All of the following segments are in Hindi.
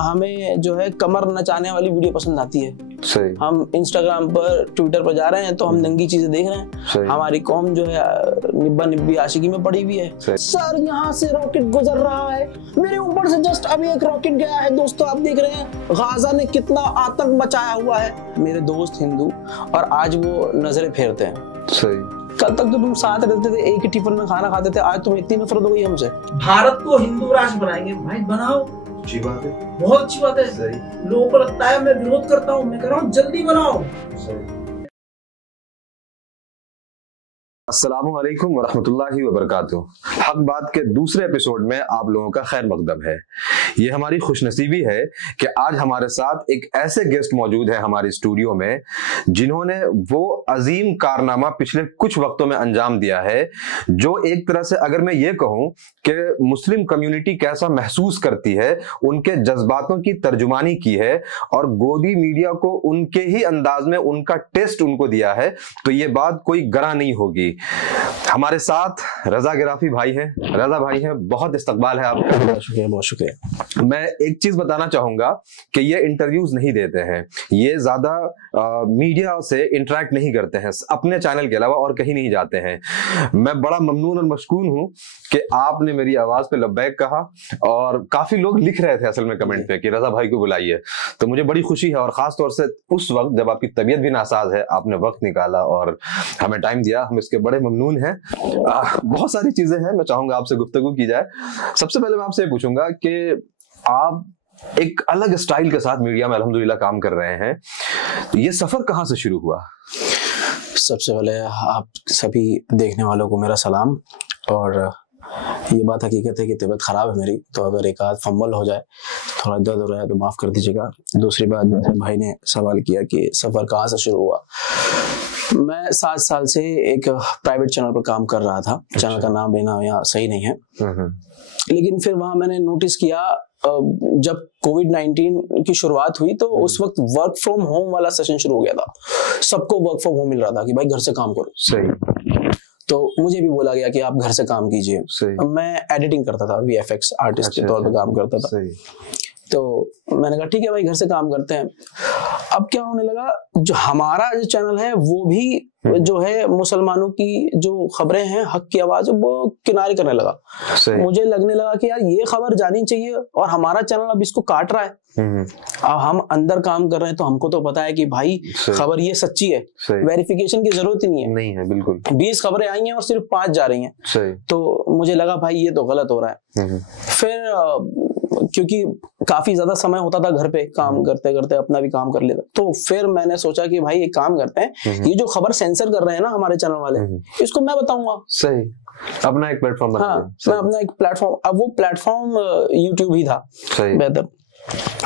हमें जो है कमर नचाने वाली वीडियो पसंद आती है। सही। हम इंस्टाग्राम पर, ट्विटर पर जा रहे हैं तो हम नंगी चीजें देख रहे हैं। हमारी कौम जो है निब्बा निब्बी आशिकी में पड़ी हुई है। सर यहाँ से रॉकेट गुजर रहा है, मेरे ऊपर से जस्ट अभी एक रॉकेट गया है। दोस्तों आप देख रहे हैं गाजा ने कितना आतंक मचाया हुआ है। मेरे दोस्त हिंदू और आज वो नजरें फेरते हैं। सही। कल तक तो तुम साथ रहते थे, एक ही टिफिन में खाना खाते थे, आज तुम इतनी नफरत हो गई हमसे। भारत को हिंदू राष्ट्र बनाएंगे, भाई बनाओ, अच्छी बात है, बहुत अच्छी बात है। लोगों को लगता है मैं विरोध करता हूँ, मैं कह रहा हूँ जल्दी बनाओ। अस्सलामुअलैकुम वरहमतुल्लाहि वबरकातुह। हक बात के दूसरे एपिसोड में आप लोगों का खैर मकदम है। ये हमारी खुशनसीबी है कि आज हमारे साथ एक ऐसे गेस्ट मौजूद है हमारे स्टूडियो में जिन्होंने वो अजीम कारनामा पिछले कुछ वक्तों में अंजाम दिया है जो एक तरह से अगर मैं ये कहूँ कि मुस्लिम कम्युनिटी कैसा महसूस करती है, उनके जज्बातों की तर्जुमानी की है और गोदी मीडिया को उनके ही अंदाज में उनका टेस्ट उनको दिया है, तो ये बात कोई गरा नहीं होगी। हमारे साथ रजा गिराफी भाई हैं। रजा भाई हैं, बहुत इस्तकबाल है आपका। बहुत शुक्रिया, बहुत शुक्रिया। मैं एक चीज बताना चाहूंगा कि ये इंटरव्यूज नहीं देते हैं, ये ज्यादा मीडिया से इंटरेक्ट नहीं करते हैं, अपने चैनल के अलावा और कहीं नहीं जाते हैं। मैं बड़ा ममनून और मशकून हूं कि आपने मेरी आवाज पे लब्बैक कहा और काफी लोग लिख रहे थे असल में कमेंट पे कि रजा भाई को बुलाइए, तो मुझे बड़ी खुशी है। और खास तौर से उस वक्त जब आपकी तबीयत भी नासाज है, आपने वक्त निकाला और हमें टाइम दिया, हम इसके बड़े ममनून हैं। बहुत सारी चीजें हैं, मैं चाहूंगा आपसे गुफ्तगू की जाए। सबसे पहले मैं आपसे ये पूछूंगा कि आप एक अलग स्टाइल के साथ मीडिया में अल्हम्दुलिल्लाह काम कर रहे हैं, ये सफर कहाँ से शुरू हुआ? सबसे पहले आप सभी देखने वालों को मेरा सलाम। और ये बात हकीकत है कि तबीयत खराब है मेरी, तो अगर एक आध फंबल हो जाए, थोड़ा दर्द हो रहा है तो माफ कर दीजिएगा। दूसरी बात, भाई ने सवाल किया कि सफर कहाँ से शुरू हुआ। मैं 7 साल से एक प्राइवेट चैनल पर काम कर रहा था। चैनल का नाम लेना यहाँ सही नहीं है, लेकिन फिर वहां मैंने नोटिस किया जब कोविड-19 की शुरुआत हुई तो उस वक्त वर्क फ्रॉम होम वाला सेशन शुरू हो गया था। सबको वर्क फ्रॉम होम मिल रहा था कि भाई घर से काम करो। सही। तो मुझे भी बोला गया कि आप घर से काम कीजिए। मैं एडिटिंग करता था, VFX आर्टिस्ट के तौर पे काम करता था। तो मैंने कहा ठीक है भाई, घर से काम करते हैं। अब क्या होने लगा, जो हमारा जो चैनल है वो भी जो है मुसलमानों की जो खबरें हैं, हक की आवाज, वो किनारे करने लगा। मुझे लगने लगा कि यार ये खबर जानी चाहिए और हमारा चैनल अब इसको काट रहा है। अब हम अंदर काम कर रहे हैं तो हमको तो पता है कि भाई खबर ये सच्ची है, वेरिफिकेशन की जरूरत ही नहीं है। बिल्कुल। 20 खबरें आई हैं और सिर्फ 5 जा रही हैं। तो मुझे लगा भाई ये तो गलत हो रहा है। फिर क्योंकि काफी ज्यादा समय होता था घर पे काम करते करते, अपना भी काम कर लेता, तो फिर मैंने सोचा कि भाई एक काम करते हैं, ये जो खबर सेंसर कर रहे हैं ना हमारे चैनल वाले, इसको मैं बताऊंगा। सही। अपना एक प्लेटफॉर्म बना हाँ, मैं अपना एक प्लेटफॉर्म, अब वो प्लेटफॉर्म YouTube ही था बेहतर।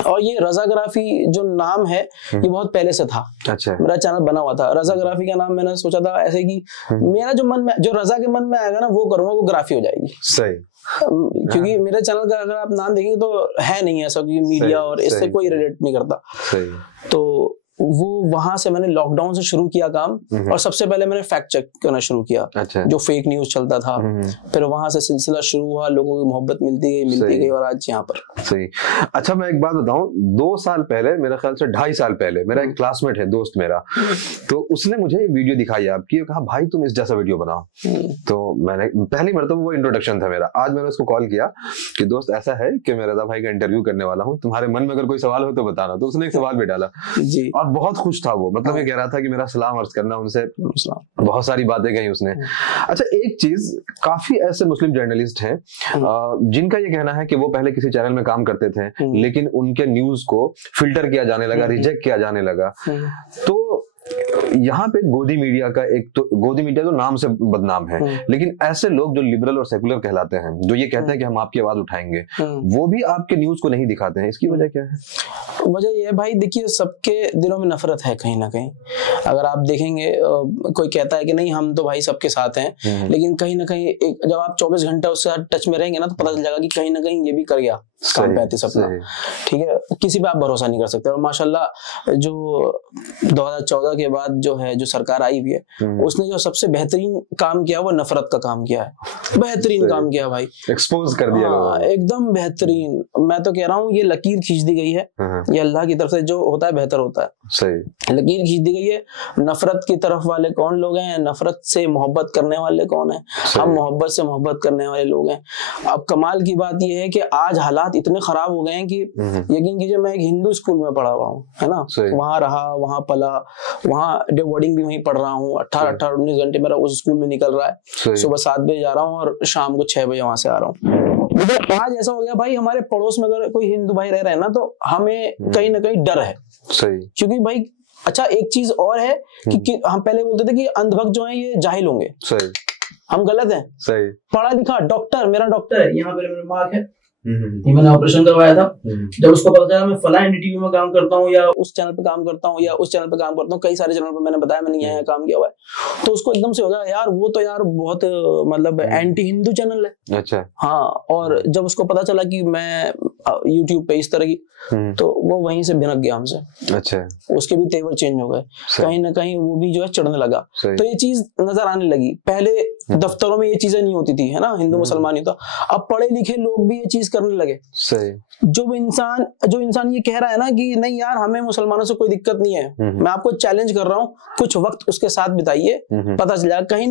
और ये रजाग्राफी जो नाम है ये बहुत पहले से था। अच्छा। मेरा चैनल बना हुआ था, रजाग्राफी का नाम मैंने सोचा था ऐसे कि मेरा जो मन में, जो रजा के मन में आएगा ना वो करूंगा, वो ग्राफी हो जाएगी। सही। क्योंकि मेरे चैनल का अगर आप नाम देखेंगे तो है नहीं ऐसा कि मीडिया और इससे कोई रिलेट नहीं करता। सही। तो वो वहां से मैंने लॉकडाउन से शुरू किया काम और सबसे पहले मैंने फैक्ट चेक करना शुरू किया। अच्छा। जो फेक न्यूज चलता था। फिर वहां से सिलसिला शुरू हुआ, लोगों की मोहब्बत मिलती गई और आज यहाँ पर। सही। अच्छा, मैं एक बात बताऊं, 2 साल पहले, मेरे ख्याल से 2.5 साल पहले, मेरा एक क्लासमेट है, दोस्त मेरा, तो उसने मुझे वीडियो दिखाई आपकी, कहा भाई तुम इस जैसा वीडियो बनाओ। तो मैंने पहली मरतबा, वो इंट्रोडक्शन था मेरा, आज मैंने उसको कॉल किया कि दोस्त ऐसा है कि मैं रजा भाई का इंटरव्यू करने वाला हूँ, तुम्हारे मन में अगर कोई सवाल हो तो बताना। तो उसने एक सवाल भी डाला जी, और बहुत खुश था वो, मतलब ये कह रहा था कि मेरा सलाम अर्ज करना उनसे, बहुत सारी बातें कही उसने। अच्छा, एक चीज, काफी ऐसे मुस्लिम जर्नलिस्ट हैं जिनका ये कहना है कि वो पहले किसी चैनल में काम करते थे लेकिन उनके न्यूज को फिल्टर किया जाने लगा, रिजेक्ट किया जाने लगा। तो यहाँ पे गोदी मीडिया का एक, तो गोदी मीडिया तो नाम से बदनाम है, लेकिन ऐसे लोग जो लिबरल और सेकुलर कहलाते हैं, जो ये कहते हैं कि हम आपकी आवाज उठाएंगे, वो भी आपके न्यूज को नहीं दिखाते हैं, इसकी वजह क्या है? वजह ये है भाई, देखिए सबके दिलों में नफरत है कहीं ना कहीं। अगर आप देखेंगे कोई कहता है कि नहीं हम तो भाई सबके साथ हैं, लेकिन कहीं ना कहीं जब आप 24 घंटा उसके साथ टच में रहेंगे ना तो पता चल जाएगा कि कहीं ना कहीं ये भी कर गया काम 35 अपना। ठीक है, किसी पे आप भरोसा नहीं कर सकते। और माशाल्लाह जो 2014 के बाद जो सरकार आई हुई है, उसने जो सबसे बेहतरीन काम किया वो नफरत का काम किया है। बेहतरीन काम किया भाई, एक्सपोज कर दिया। एकदम बेहतरीन। मैं तो कह रहा हूँ ये लकीर खींच दी गई है, ये अल्लाह की तरफ से जो होता है बेहतर होता है। सही लकीर खींच दी गई है। नफरत की तरफ वाले कौन लोग हैं, नफरत से मोहब्बत करने वाले कौन है? हम मोहब्बत से मोहब्बत करने वाले लोग हैं। अब कमाल की बात यह है कि आज हालात इतने खराब हो गए हैं कि यकीन कीजिए मैं एक हिंदू स्कूल में पढ़ा हुआ हूँ, है ना, वहां रहा, वहां पला, वहां बोर्डिंग भी वहीं पढ़ रहा हूँ। 18-19 घंटे मेरा उस स्कूल में निकल रहा है। सुबह 7 बजे जा रहा हूँ और शाम को 6 बजे वहां से आ रहा हूँ। लेकिन आज ऐसा हो गया भाई, हमारे पड़ोस में अगर कोई हिंदू भाई रह रहे हैं ना तो हमें कहीं ना कहीं डर है। सही, क्योंकि भाई अच्छा एक चीज और है कि हम पहले बोलते थे कि अंधभक्त जो है ये जाहिल होंगे। सही, हम गलत हैं। सही, पढ़ा लिखा डॉक्टर, मेरा डॉक्टर है, यहाँ पे मेरा मार्क है, ये मैंने ऑपरेशन करवाया था। जब उसको पता चला मैं फला एनडीटीवी में काम करता हूँ या उस चैनल पे काम करता हूँ या उस चैनल पे काम करता हूँ, कई सारे चैनल पे मैंने बताया मैंने यहाँ काम किया हुआ है, तो उसको एकदम से होगा यार वो तो यार बहुत मतलब एंटी हिंदू चैनल है। अच्छा, हाँ। और जब उसको पता चला कि मैं यूट्यूब पे इस तरह की, तो वो वहीं से भिनक गया हमसे। अच्छा, उसके भी तेवर चेंज हो गए, कहीं ना कहीं वो भी जो है चढ़ने लगा। तो ये चीज नजर आने लगी। पहले दफ्तरों में ये चीजें नहीं होती थी, है ना, हिंदू मुसलमान ही था। अब पढ़े लिखे लोग भी ये चीज करने लगे। सही। जो इंसान ये कह रहा है ना कि नहीं यार हमें मुसलमानों से कोई दिक्कत नहीं है, मैं आपको चैलेंज कर रहा हूँ, कुछ वक्त उसके साथ बिताइए, पता चल जाएगा कहीं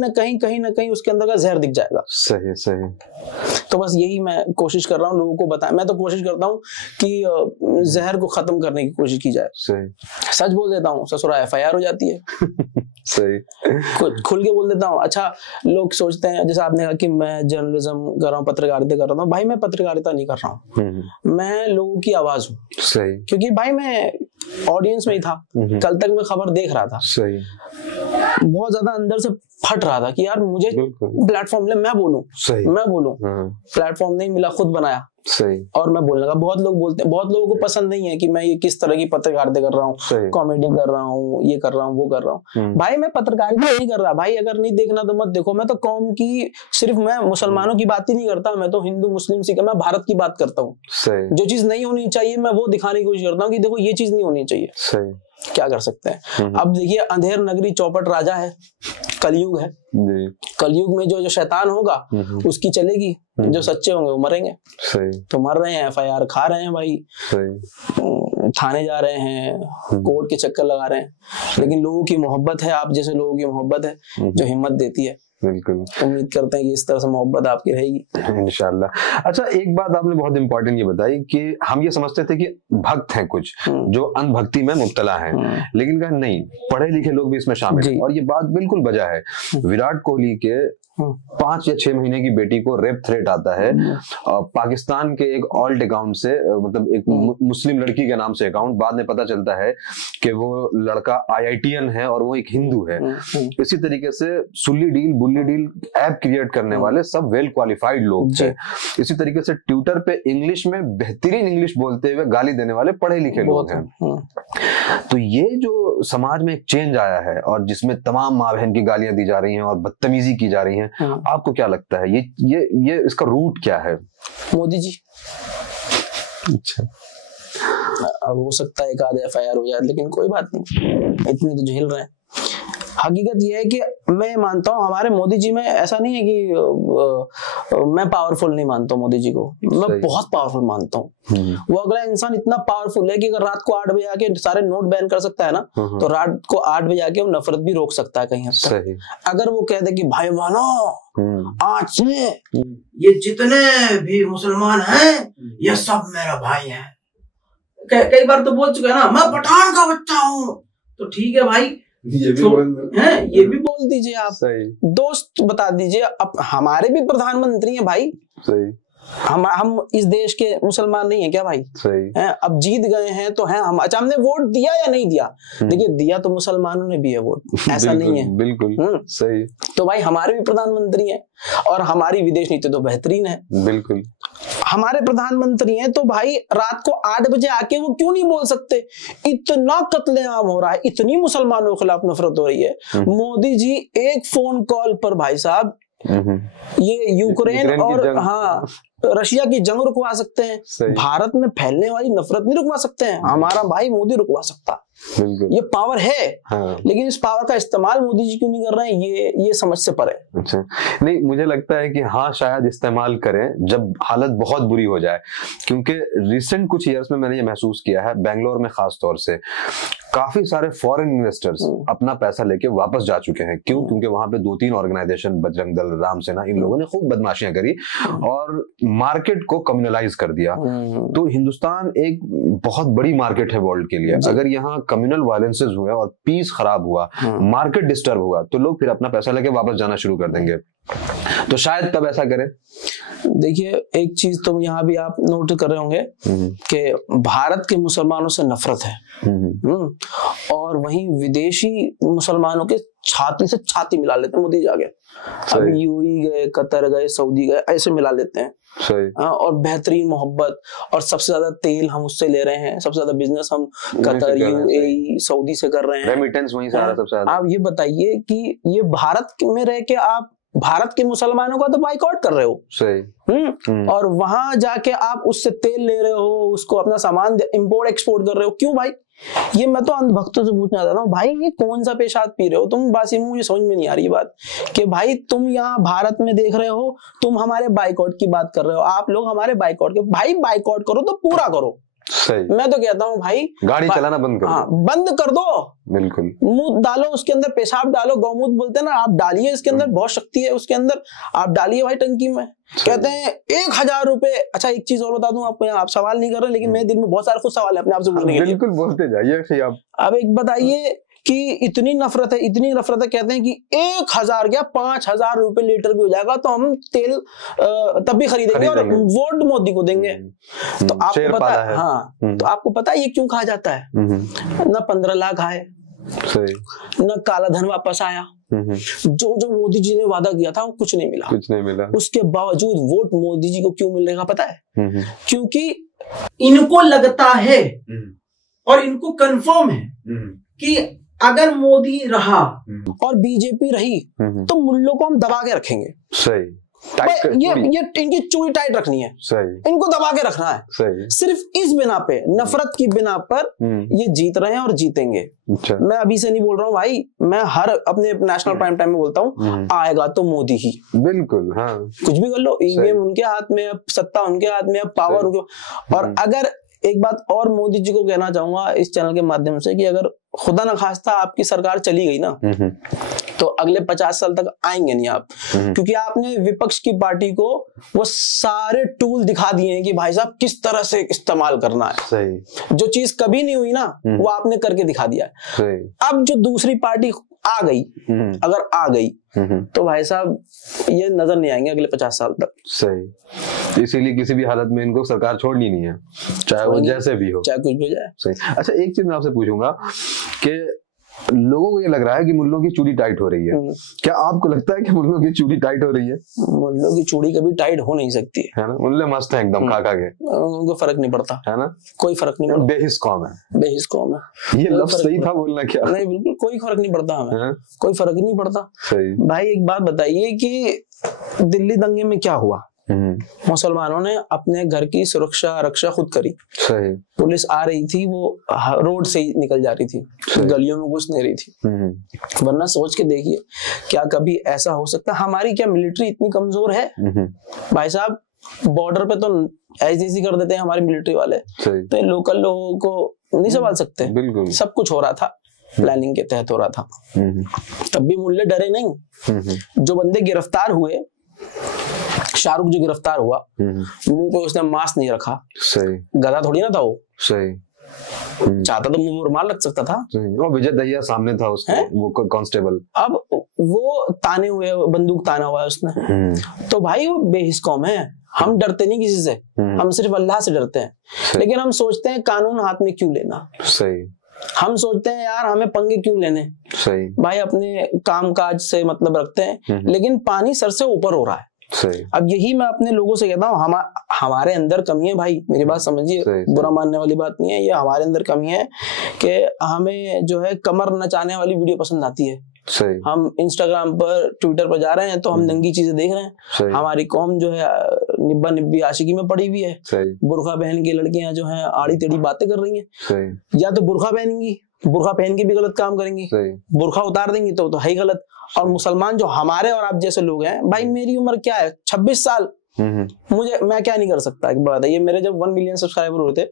ना कहीं उसके अंदर का जहर दिख जाएगा। सही सही। तो बस यही मैं कोशिश कर रहा हूँ लोगों को बताएं। मैं तो कोशिश करता हूँ कि जहर को खत्म करने की कोशिश की जाए। सही। सच बोल देता हूँ, ससुरा FIR हो जाती है। सही। खुल के बोल देता हूँ। अच्छा लोग सोचते हैं, जैसे आपने कहा कि मैं जर्नलिज्म कर रहा हूँ, पत्रकारिता कर रहा हूँ। भाई मैं पत्रकारिता नहीं कर रहा हूँ, मैं लोगों की आवाज हूँ। सही। क्योंकि भाई मैं ऑडियंस में ही था, कल तक मैं खबर देख रहा था। सही। बहुत ज्यादा अंदर से फट रहा था कि यार मुझे प्लेटफॉर्म मिले, मैं बोलूं। सही। मैं बोलूं। प्लेटफॉर्म नहीं मिला, खुद बनाया। सही। और मैं बोलने लगा। बहुत लोग बोलते हैं, बहुत लोगों को पसंद नहीं है कि मैं ये किस तरह की पत्रकारिता कर रहा हूँ, कॉमेडी कर रहा हूँ, ये कर रहा हूँ, वो कर रहा हूँ। भाई मैं पत्रकारिता नहीं कर रहा। भाई अगर नहीं देखना तो मत देखो। मैं तो कौम की, सिर्फ मैं मुसलमानों की बात ही नहीं करता, मैं तो हिंदू मुस्लिम सिख, मैं भारत की बात करता हूँ। जो चीज नहीं होनी चाहिए मैं वो दिखाने की कोशिश करता हूँ कि देखो ये चीज नहीं होनी चाहिए। सही। क्या कर सकते हैं। अब देखिए अंधेर नगरी चौपट राजा है, कलयुग है। कलयुग में जो शैतान होगा उसकी चलेगी, जो सच्चे होंगे वो मरेंगे। सही। तो मर रहे हैं, FIR खा रहे हैं भाई। सही। थाने जा रहे हैं, कोर्ट के चक्कर लगा रहे हैं, लेकिन लोगों की मोहब्बत है, आप जैसे लोगों की मोहब्बत है जो हिम्मत देती है। बिल्कुल। उम्मीद करते हैं कि इस तरह से मोहब्बत आपकी रहेगी इंशाल्लाह। अच्छा एक बात आपने बहुत इंपॉर्टेंट ये बताई कि हम ये समझते थे कि भक्त हैं कुछ जो अंधभक्ति में मुब्तला हैं, लेकिन कहा नहीं, पढ़े लिखे लोग भी इसमें शामिल हैं। और ये बात बिल्कुल वजह है। विराट कोहली के 5 या 6 महीने की बेटी को रेप थ्रेट आता है पाकिस्तान के एक ऑल्ट अकाउंट से, मतलब एक मुस्लिम लड़की के नाम से अकाउंट। बाद में पता चलता है कि वो लड़का IITian है और वो एक हिंदू है। इसी तरीके से सुल्ली डील बुल्ली डील ऐप क्रिएट करने वाले सब वेल क्वालिफाइड लोग थे। इसी तरीके से ट्विटर पे इंग्लिश में बेहतरीन इंग्लिश बोलते हुए गाली देने वाले पढ़े लिखे लोग हैं। तो ये जो समाज में एक चेंज आया है और जिसमें तमाम माँ बहन की गालियां दी जा रही हैं और बदतमीजी की जा रही है, आपको क्या लगता है ये इसका रूट क्या है? मोदी जी। अच्छा, अब हो सकता है एक आध FIR हो जाए, लेकिन कोई बात नहीं, इतनी तो झेल रहे हैं। हकीकत यह है कि मैं मानता हूँ हमारे मोदी जी में ऐसा नहीं है कि मैं पावरफुल नहीं मानता हूँ मोदी जी को, मैं बहुत पावरफुल मानता हूँ। वो अगला इंसान इतना पावरफुल है कि अगर रात को 8 बजे आके सारे नोट बैन कर सकता है ना, तो रात को 8 बजे आके वो नफरत भी रोक सकता है कहीं हद तक। अगर वो कह दे कि भाई बहनों आज से ये जितने भी मुसलमान हैं ये सब मेरा भाई है, कई बार तो बोल चुका है ना, मैं पठान का बच्चा हूँ, तो ठीक है भाई ये भी बोल दीजिए आप। सही। दोस्त बता दीजिए। अब हमारे भी प्रधानमंत्री हैं भाई। सही। हम इस देश के मुसलमान नहीं है क्या भाई? सही। हैं, अब जीत गए हैं तो हैं हम। अच्छा हमने वोट दिया या नहीं दिया? देखिए दिया तो मुसलमानों ने भी है वोट, ऐसा नहीं है। बिल्कुल सही। तो भाई हमारे भी प्रधानमंत्री हैं और हमारी विदेश नीति तो बेहतरीन है। बिल्कुल। हमारे प्रधानमंत्री हैं तो भाई रात को 8 बजे आके वो क्यों नहीं बोल सकते? इतना कत्लेआम हो रहा है, इतनी मुसलमानों के खिलाफ नफरत हो रही है। मोदी जी एक फोन कॉल पर भाई साहब ये यूक्रेन और हाँ रशिया की जंग रुकवा सकते हैं। भारत में फैलने वाली नफरत नहीं रुकवा सकते हैं, हमारा भाई मोदी रुकवा सकता। ये पावर है। हाँ। लेकिन इस पावर का इस्तेमाल मोदी जी क्यों नहीं कर रहे हैं, ये समझ से परे। अच्छा, नहीं मुझे लगता है कि हाँ शायद इस्तेमाल करें जब हालत बहुत बुरी हो जाए, क्योंकि रिसेंट कुछ ईयर्स में मैंने ये महसूस किया है, बेंगलोर में खास तौर से काफी सारे फॉरेन इन्वेस्टर्स अपना पैसा लेके वापस जा चुके हैं। क्यों? क्योंकि वहां पे 2-3 ऑर्गेनाइजेशन, बजरंग दल, राम सेना, इन लोगों ने खूब बदमाशियां करी और मार्केट को कम्युनलाइज कर दिया। तो हिंदुस्तान एक बहुत बड़ी मार्केट है वर्ल्ड के लिए। अगर यहाँ कम्युनल वायलेंसेस हुए और पीस खराब हुआ, मार्केट डिस्टर्ब हुआ, तो लोग फिर अपना पैसा लेके वापस जाना शुरू कर देंगे। तो शायद तब ऐसा करें। देखिए एक चीज तो यहाँ भी आप नोट कर रहे होंगे कि भारत के मुसलमानों से नफरत है और वहीं विदेशी मुसलमानों के छाती से छाती मिला लेते हैं मोदी जाके। अभी यूएई गए, कतर गए, सऊदी गए, ऐसे मिला लेते हैं। और बेहतरीन मोहब्बत और सबसे ज्यादा तेल हम उससे ले रहे हैं, सबसे ज्यादा बिजनेस हम कतर, यूएई, सऊदी से कर रहे हैं, रेमिटेंस वहीं से आ रहा है सबसे ज्यादा। आप ये बताइए कि ये भारत में रह के आप भारत के मुसलमानों का तो बाइकआउट कर रहे हो। सही। और वहां जाके आप उससे तेल ले रहे हो, उसको अपना सामान इंपोर्ट एक्सपोर्ट कर रहे हो। क्यों भाई? ये मैं तो अंधभक्तों से पूछना चाहता हूँ, भाई ये कौन सा पेशाब पी रहे हो तुम? बासी मुझे समझ में नहीं आ रही बात कि भाई तुम यहाँ भारत में देख रहे हो, तुम हमारे बाइकआउट की बात कर रहे हो। आप लोग हमारे बाइकआउट के, भाई बाइकआउट करो तो पूरा करो। सही। मैं तो कहता हूँ भाई गाड़ी चलाना बंद करो। हाँ, बंद कर दो। बिल्कुल। मुंह डालो उसके अंदर, पेशाब डालो, गौमूत्र बोलते हैं ना, आप डालिए इसके अंदर, बहुत शक्ति है उसके अंदर, आप डालिए भाई टंकी में। कहते हैं 1000 रुपए। अच्छा एक चीज और बता दूं आपको, आप सवाल नहीं कर रहे लेकिन मेरे दिल में बहुत सारे खुद सवाल है अपने आप से पूछने के लिए। बिल्कुल बोलते जाइए आप। अब एक बताइए कि इतनी नफरत है, इतनी नफरत है, कहते हैं कि 1000 या 5000 रुपए लीटर भी हो जाएगा तो हम तेल तब भी खरीदेंगे और वोट मोदी को देंगे। तो आपको पता है, हाँ तो आपको पता है ये क्यों कहा जाता है? ना 15 लाख आए, न काला धन वापस आया, जो मोदी जी ने वादा किया था वो कुछ नहीं मिला। उसके बावजूद वोट मोदी जी को क्यों मिलेगा पता है? क्योंकि इनको लगता है और इनको कंफर्म है कि अगर मोदी रहा और बीजेपी रही तो मुल्लों को हम दबा के रखेंगे। सही। ये इनकी चूड़ी टाइट रखनी है। सही। इनको दबा के रखना है। सही। सिर्फ इस बिना पे, नफरत की बिना पर ये जीत रहे हैं और जीतेंगे। अच्छा। मैं अभी से नहीं बोल रहा हूँ भाई, मैं हर अपने नेशनल प्राइम टाइम में बोलता हूँ आएगा तो मोदी ही। बिल्कुल। हाँ। कुछ भी कर लो, ईवीएम उनके हाथ में, सत्ता उनके हाथ में, पावर उनके। और अगर एक बात और मोदी जी को कहना चाहूंगा इस चैनल के माध्यम से कि अगर खुदा न खास्ता आपकी सरकार चली गई ना तो अगले 50 साल तक आएंगे नहीं आप, क्योंकि आपने विपक्ष की पार्टी को वो सारे टूल दिखा दिए हैं कि भाई साहब किस तरह से इस्तेमाल करना है। सही। जो चीज कभी नहीं हुई ना वो आपने करके दिखा दिया है। सही। अब जो दूसरी पार्टी आ गई, अगर आ गई तो भाई साहब ये नजर नहीं आएंगे अगले 50 साल तक। सही। इसीलिए किसी भी हालत में इनको सरकार छोड़नी नहीं है, चाहे वो जैसे भी हो, चाहे कुछ भी हो जाए। सही। अच्छा एक चीज मैं आपसे पूछूंगा कि लोगों को ये लग रहा है कि मुल्लों की चूड़ी टाइट हो रही है, क्या आपको लगता है कि मुल्लों की चूड़ी टाइट हो रही है? मुल्लों की चूड़ी कभी टाइट हो नहीं सकती है ना, मुल्ले मस्त है एकदम खा के, उनको फर्क नहीं पड़ता है ना, कोई फर्क नहीं पड़ता। बेहिस कौम है, बेहिस कौम है। ये लफ्ज सही था बोलना क्या? नहीं बिल्कुल कोई फर्क नहीं पड़ता हमें, कोई फर्क नहीं पड़ता। सही। भाई एक बात बताइए कि दिल्ली दंगे में क्या हुआ? मुसलमानों ने अपने घर की सुरक्षा रक्षा खुद करी। सही। पुलिस आ रही थी, वो रोड से ही निकल जा रही थी, गलियों में घुस नहीं रही थी। वरना सोच के देखिए क्या कभी ऐसा हो सकता? हमारी क्या मिलिट्री इतनी कमजोर है? भाई साहब बॉर्डर पे तो ऐसी कर देते हैं हमारे मिलिट्री वाले, तो लोकल लोगों को नहीं संभाल सकते। बिल्कुल। सब कुछ हो रहा था, प्लानिंग के तहत हो रहा था, तब भी मुल्ले डरे नहीं। जो बंदे गिरफ्तार हुए, शाहरुख जो गिरफ्तार हुआ, मुंह पे उसने मास्क नहीं रखा। सही। गधा थोड़ी ना था वो। सही। चाहता तो मुंह में रुमाल लग सकता था। वो विजय दहिया सामने था उसके, वो कांस्टेबल। अब वो ताने हुए, बंदूक ताना हुआ है उसने। तो भाई वो बेहिस कौम है। हम डरते नहीं किसी से, हम सिर्फ अल्लाह से डरते हैं। लेकिन हम सोचते हैं कानून हाथ में क्यों लेना। सही। हम सोचते हैं यार हमें पंगे क्यों लेने। सही। भाई अपने काम काज से मतलब रखते हैं, लेकिन पानी सर से ऊपर हो रहा है। सही। अब यही मैं अपने लोगों से कहता हूँ, हमारे अंदर कमी है भाई, मेरी बात समझिए, बुरा मानने वाली बात नहीं है, ये हमारे अंदर कमी है कि हमें जो है कमर नचाने वाली वीडियो पसंद आती है। सही। हम इंस्टाग्राम पर, ट्विटर पर जा रहे हैं तो हम नंगी चीजें देख रहे हैं। हमारी कौम जो है निब्बा निब्बी आशिकी में पड़ी हुई है। बुर्का पहन के लड़कियां जो हैं आड़ी टेढ़ी बातें कर रही हैं। या तो बुर्का पहनेंगी, बुर्का पहन के भी गलत काम करेंगी, बुर्का उतार देंगी तो है ही गलत। और मुसलमान जो हमारे और आप जैसे लोग हैं, भाई मेरी उम्र क्या है, 26 साल, मैं क्या नहीं कर सकता। एक बात है, ये मेरे जब 1 मिलियन सब्सक्राइबर हुए थे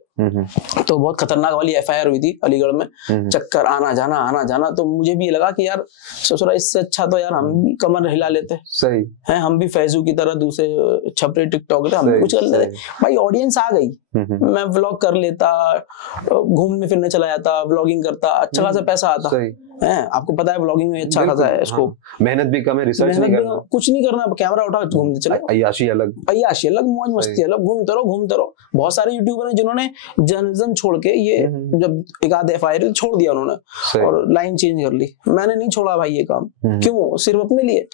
तो बहुत खतरनाक वाली FIR हुई थी अलीगढ़ में, चक्कर आना जाना, तो मुझे भी ये लगा कि यार ससुरा इससे अच्छा तो यार हम भी कमर हिला लेते। सही है, हम भी फैजू की तरह दूसरे छपरे टिकटॉक हम भी कुछ कर लेते। भाई ऑडियंस आ गई, मैं व्लॉग कर लेता, घूमने फिरने चला जाता, व्लॉगिंग करता, अच्छा खासा पैसा आता है। आपको पता है व्लॉगिंग में अच्छा खासा है इसको, मेहनत भी कम है, रिसर्च नहीं करना, कुछ नहीं करना, कैमरा उठा घूमते चले, अय्याशी अलग, मौज मस्ती अलग, घूमते रहो। बहुत सारे यूट्यूबर हैं जिन्होंने जर्नलिज्म छोड़ के ये जब एक आध FIR छोड़ दिया उन्होंने और लाइन चेंज कर ली। मैंने नहीं छोड़ा भाई ये काम, क्यों? सिर्फ अपने लिए,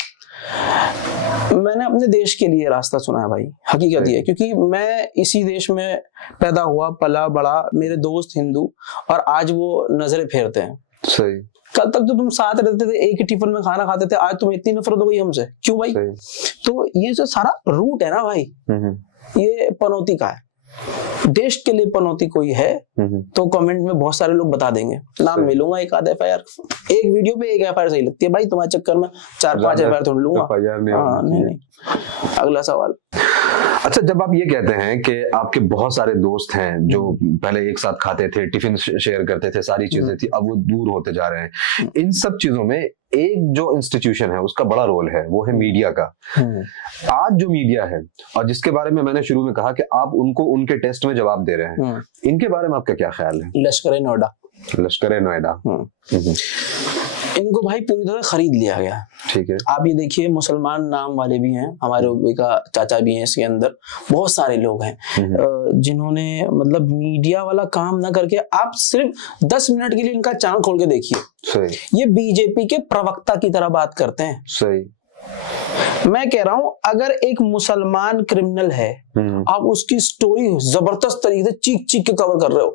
मैंने अपने देश के लिए रास्ता चुना है भाई। हकीकत ये है, क्योंकि मैं इसी देश में पैदा हुआ, पला बड़ा, मेरे दोस्त हिंदू, और आज वो नजरें फेरते हैं। सही। कल तक तो तुम साथ रहते थे, एक ही टिफिन में खाना खाते थे, आज तुम्हें इतनी नफरत हो गई हमसे, क्यों भाई? तो ये जो सारा रूट है ना भाई, ये पनौती का है। देश के लिए पनौती कोई है तो कमेंट में बहुत सारे लोग बता देंगे, नाम मिलूंगा एक आध FIR, एक वीडियो पे एक FIR सही लगती है भाई, तुम्हारे चक्कर में 4-5 FIR ढूंढ लूंगा। नहीं। अगला सवाल। अच्छा, जब आप ये कहते हैं कि आपके बहुत सारे दोस्त हैं जो पहले एक साथ खाते थे, टिफिन शेयर करते थे, सारी चीजें थी, अब वो दूर होते जा रहे हैं, इन सब चीजों में एक जो इंस्टीट्यूशन है उसका बड़ा रोल है, वो है मीडिया का। आज जो मीडिया है, और जिसके बारे में मैंने शुरू में कहा कि आप उनको उनके टेस्ट में जवाब दे रहे हैं, इनके बारे में आपका क्या ख्याल है? लश्कर-ए नोएडा इनको भाई पूरी तरह खरीद लिया गया। ठीक है। आप ये देखिए, मुसलमान नाम वाले भी हैं, हमारे का चाचा भी हैं, इसके अंदर बहुत सारे लोग हैं जिन्होंने मतलब मीडिया वाला काम ना करके, आप सिर्फ 10 मिनट के लिए इनका चैनल खोल के देखिए, ये बीजेपी के प्रवक्ता की तरह बात करते हैं। सही। मैं कह रहा हूं, अगर एक मुसलमान क्रिमिनल है, आप उसकी स्टोरी जबरदस्त तरीके से चीख चीख के कवर कर रहे हो,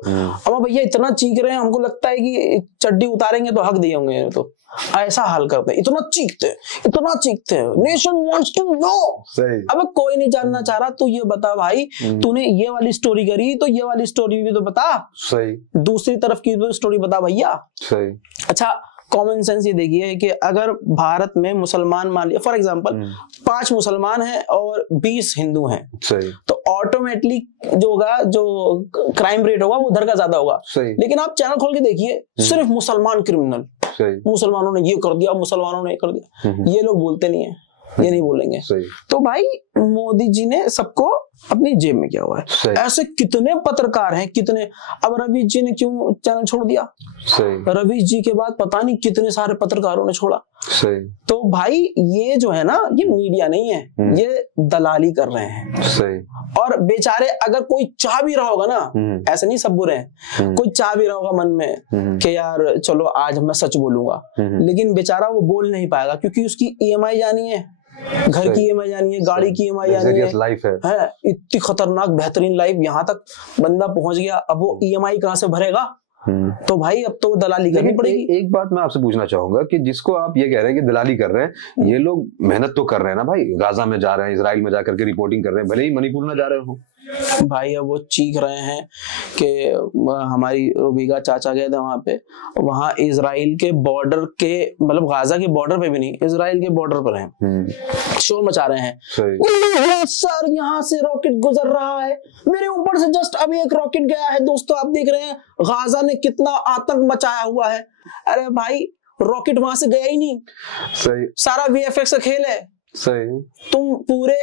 अब भैया इतना चीख रहे हैं, हमको लगता है कि चड्डी उतारेंगे तो हक दिए होंगे, तो ऐसा हाल करते हैं, इतना चीखते हैं, नेशन वांट्स टू नो। अब कोई नहीं जानना चाह रहा, तू ये बता भाई, तूने ये वाली स्टोरी करी तो ये वाली स्टोरी भी तो बता। सही। दूसरी तरफ की तो स्टोरी बता भैया। सही। अच्छा, कॉमन सेंस ये देखिए कि अगर भारत में मुसलमान मान लिया फॉर एग्जांपल 5 मुसलमान हैं और 20 हिंदू हैं, सही, तो ऑटोमेटिकली जो होगा, जो क्राइम रेट होगा वो उधर का ज्यादा होगा। सही। लेकिन आप चैनल खोल के देखिए, सिर्फ मुसलमान क्रिमिनल, मुसलमानों ने ये कर दिया, मुसलमानों ने ये कर दिया, ये लोग बोलते नहीं है, ये नहीं बोलेंगे। तो भाई मोदी जी ने सबको अपनी जेब में किया हुआ है। ऐसे कितने पत्रकार हैं, कितने। अब रवीश जी ने क्यों चैनल छोड़ दिया? रवीश जी के बाद पता नहीं कितने सारे पत्रकारों ने छोड़ा। तो भाई ये जो है ना, ये मीडिया नहीं है, ये दलाली कर रहे हैं। और बेचारे, अगर कोई चाह भी रहा होगा ना, ऐसे नहीं सब बुरे हैं, कोई चाह भी रहा होगा मन में कि यार चलो आज मैं सच बोलूंगा, लेकिन बेचारा वो बोल नहीं पाएगा, क्योंकि उसकी EMI जानी है, घर की EMI जानी है, गाड़ी की EMI जानी है, लाइफ है इतनी खतरनाक बेहतरीन लाइफ, यहाँ तक बंदा पहुंच गया, अब वो EMI कहाँ से भरेगा? तो भाई अब तो दलाली करनी पड़ेगी। एक बात मैं आपसे पूछना चाहूंगा कि जिसको आप ये कह रहे हैं कि दलाली कर रहे हैं, ये लोग मेहनत तो कर रहे हैं ना भाई, गाजा में जा रहे हैं, इजराइल में जाकर के रिपोर्टिंग कर रहे हैं, भले ही मणिपुर में जा रहे हो भाई। अब वो चीख रहे हैं कि हमारी रूबिका चाचा गए थे वहां पे, वहां इजराइल के बॉर्डर के, मतलब गाजा के बॉर्डर पे भी नहीं, इजराइल के बॉर्डर पर हैं, शोर मचा रहे हैं, सर यहाँ से रॉकेट गुजर रहा है, मेरे ऊपर से जस्ट अभी एक रॉकेट गया है। दोस्तों आप देख रहे हैं गाजा ने कितना आतंक मचाया हुआ है। अरे भाई रॉकेट वहां से गया ही नहीं, सही, सारा VFX का खेल है। सही। तुम पूरे,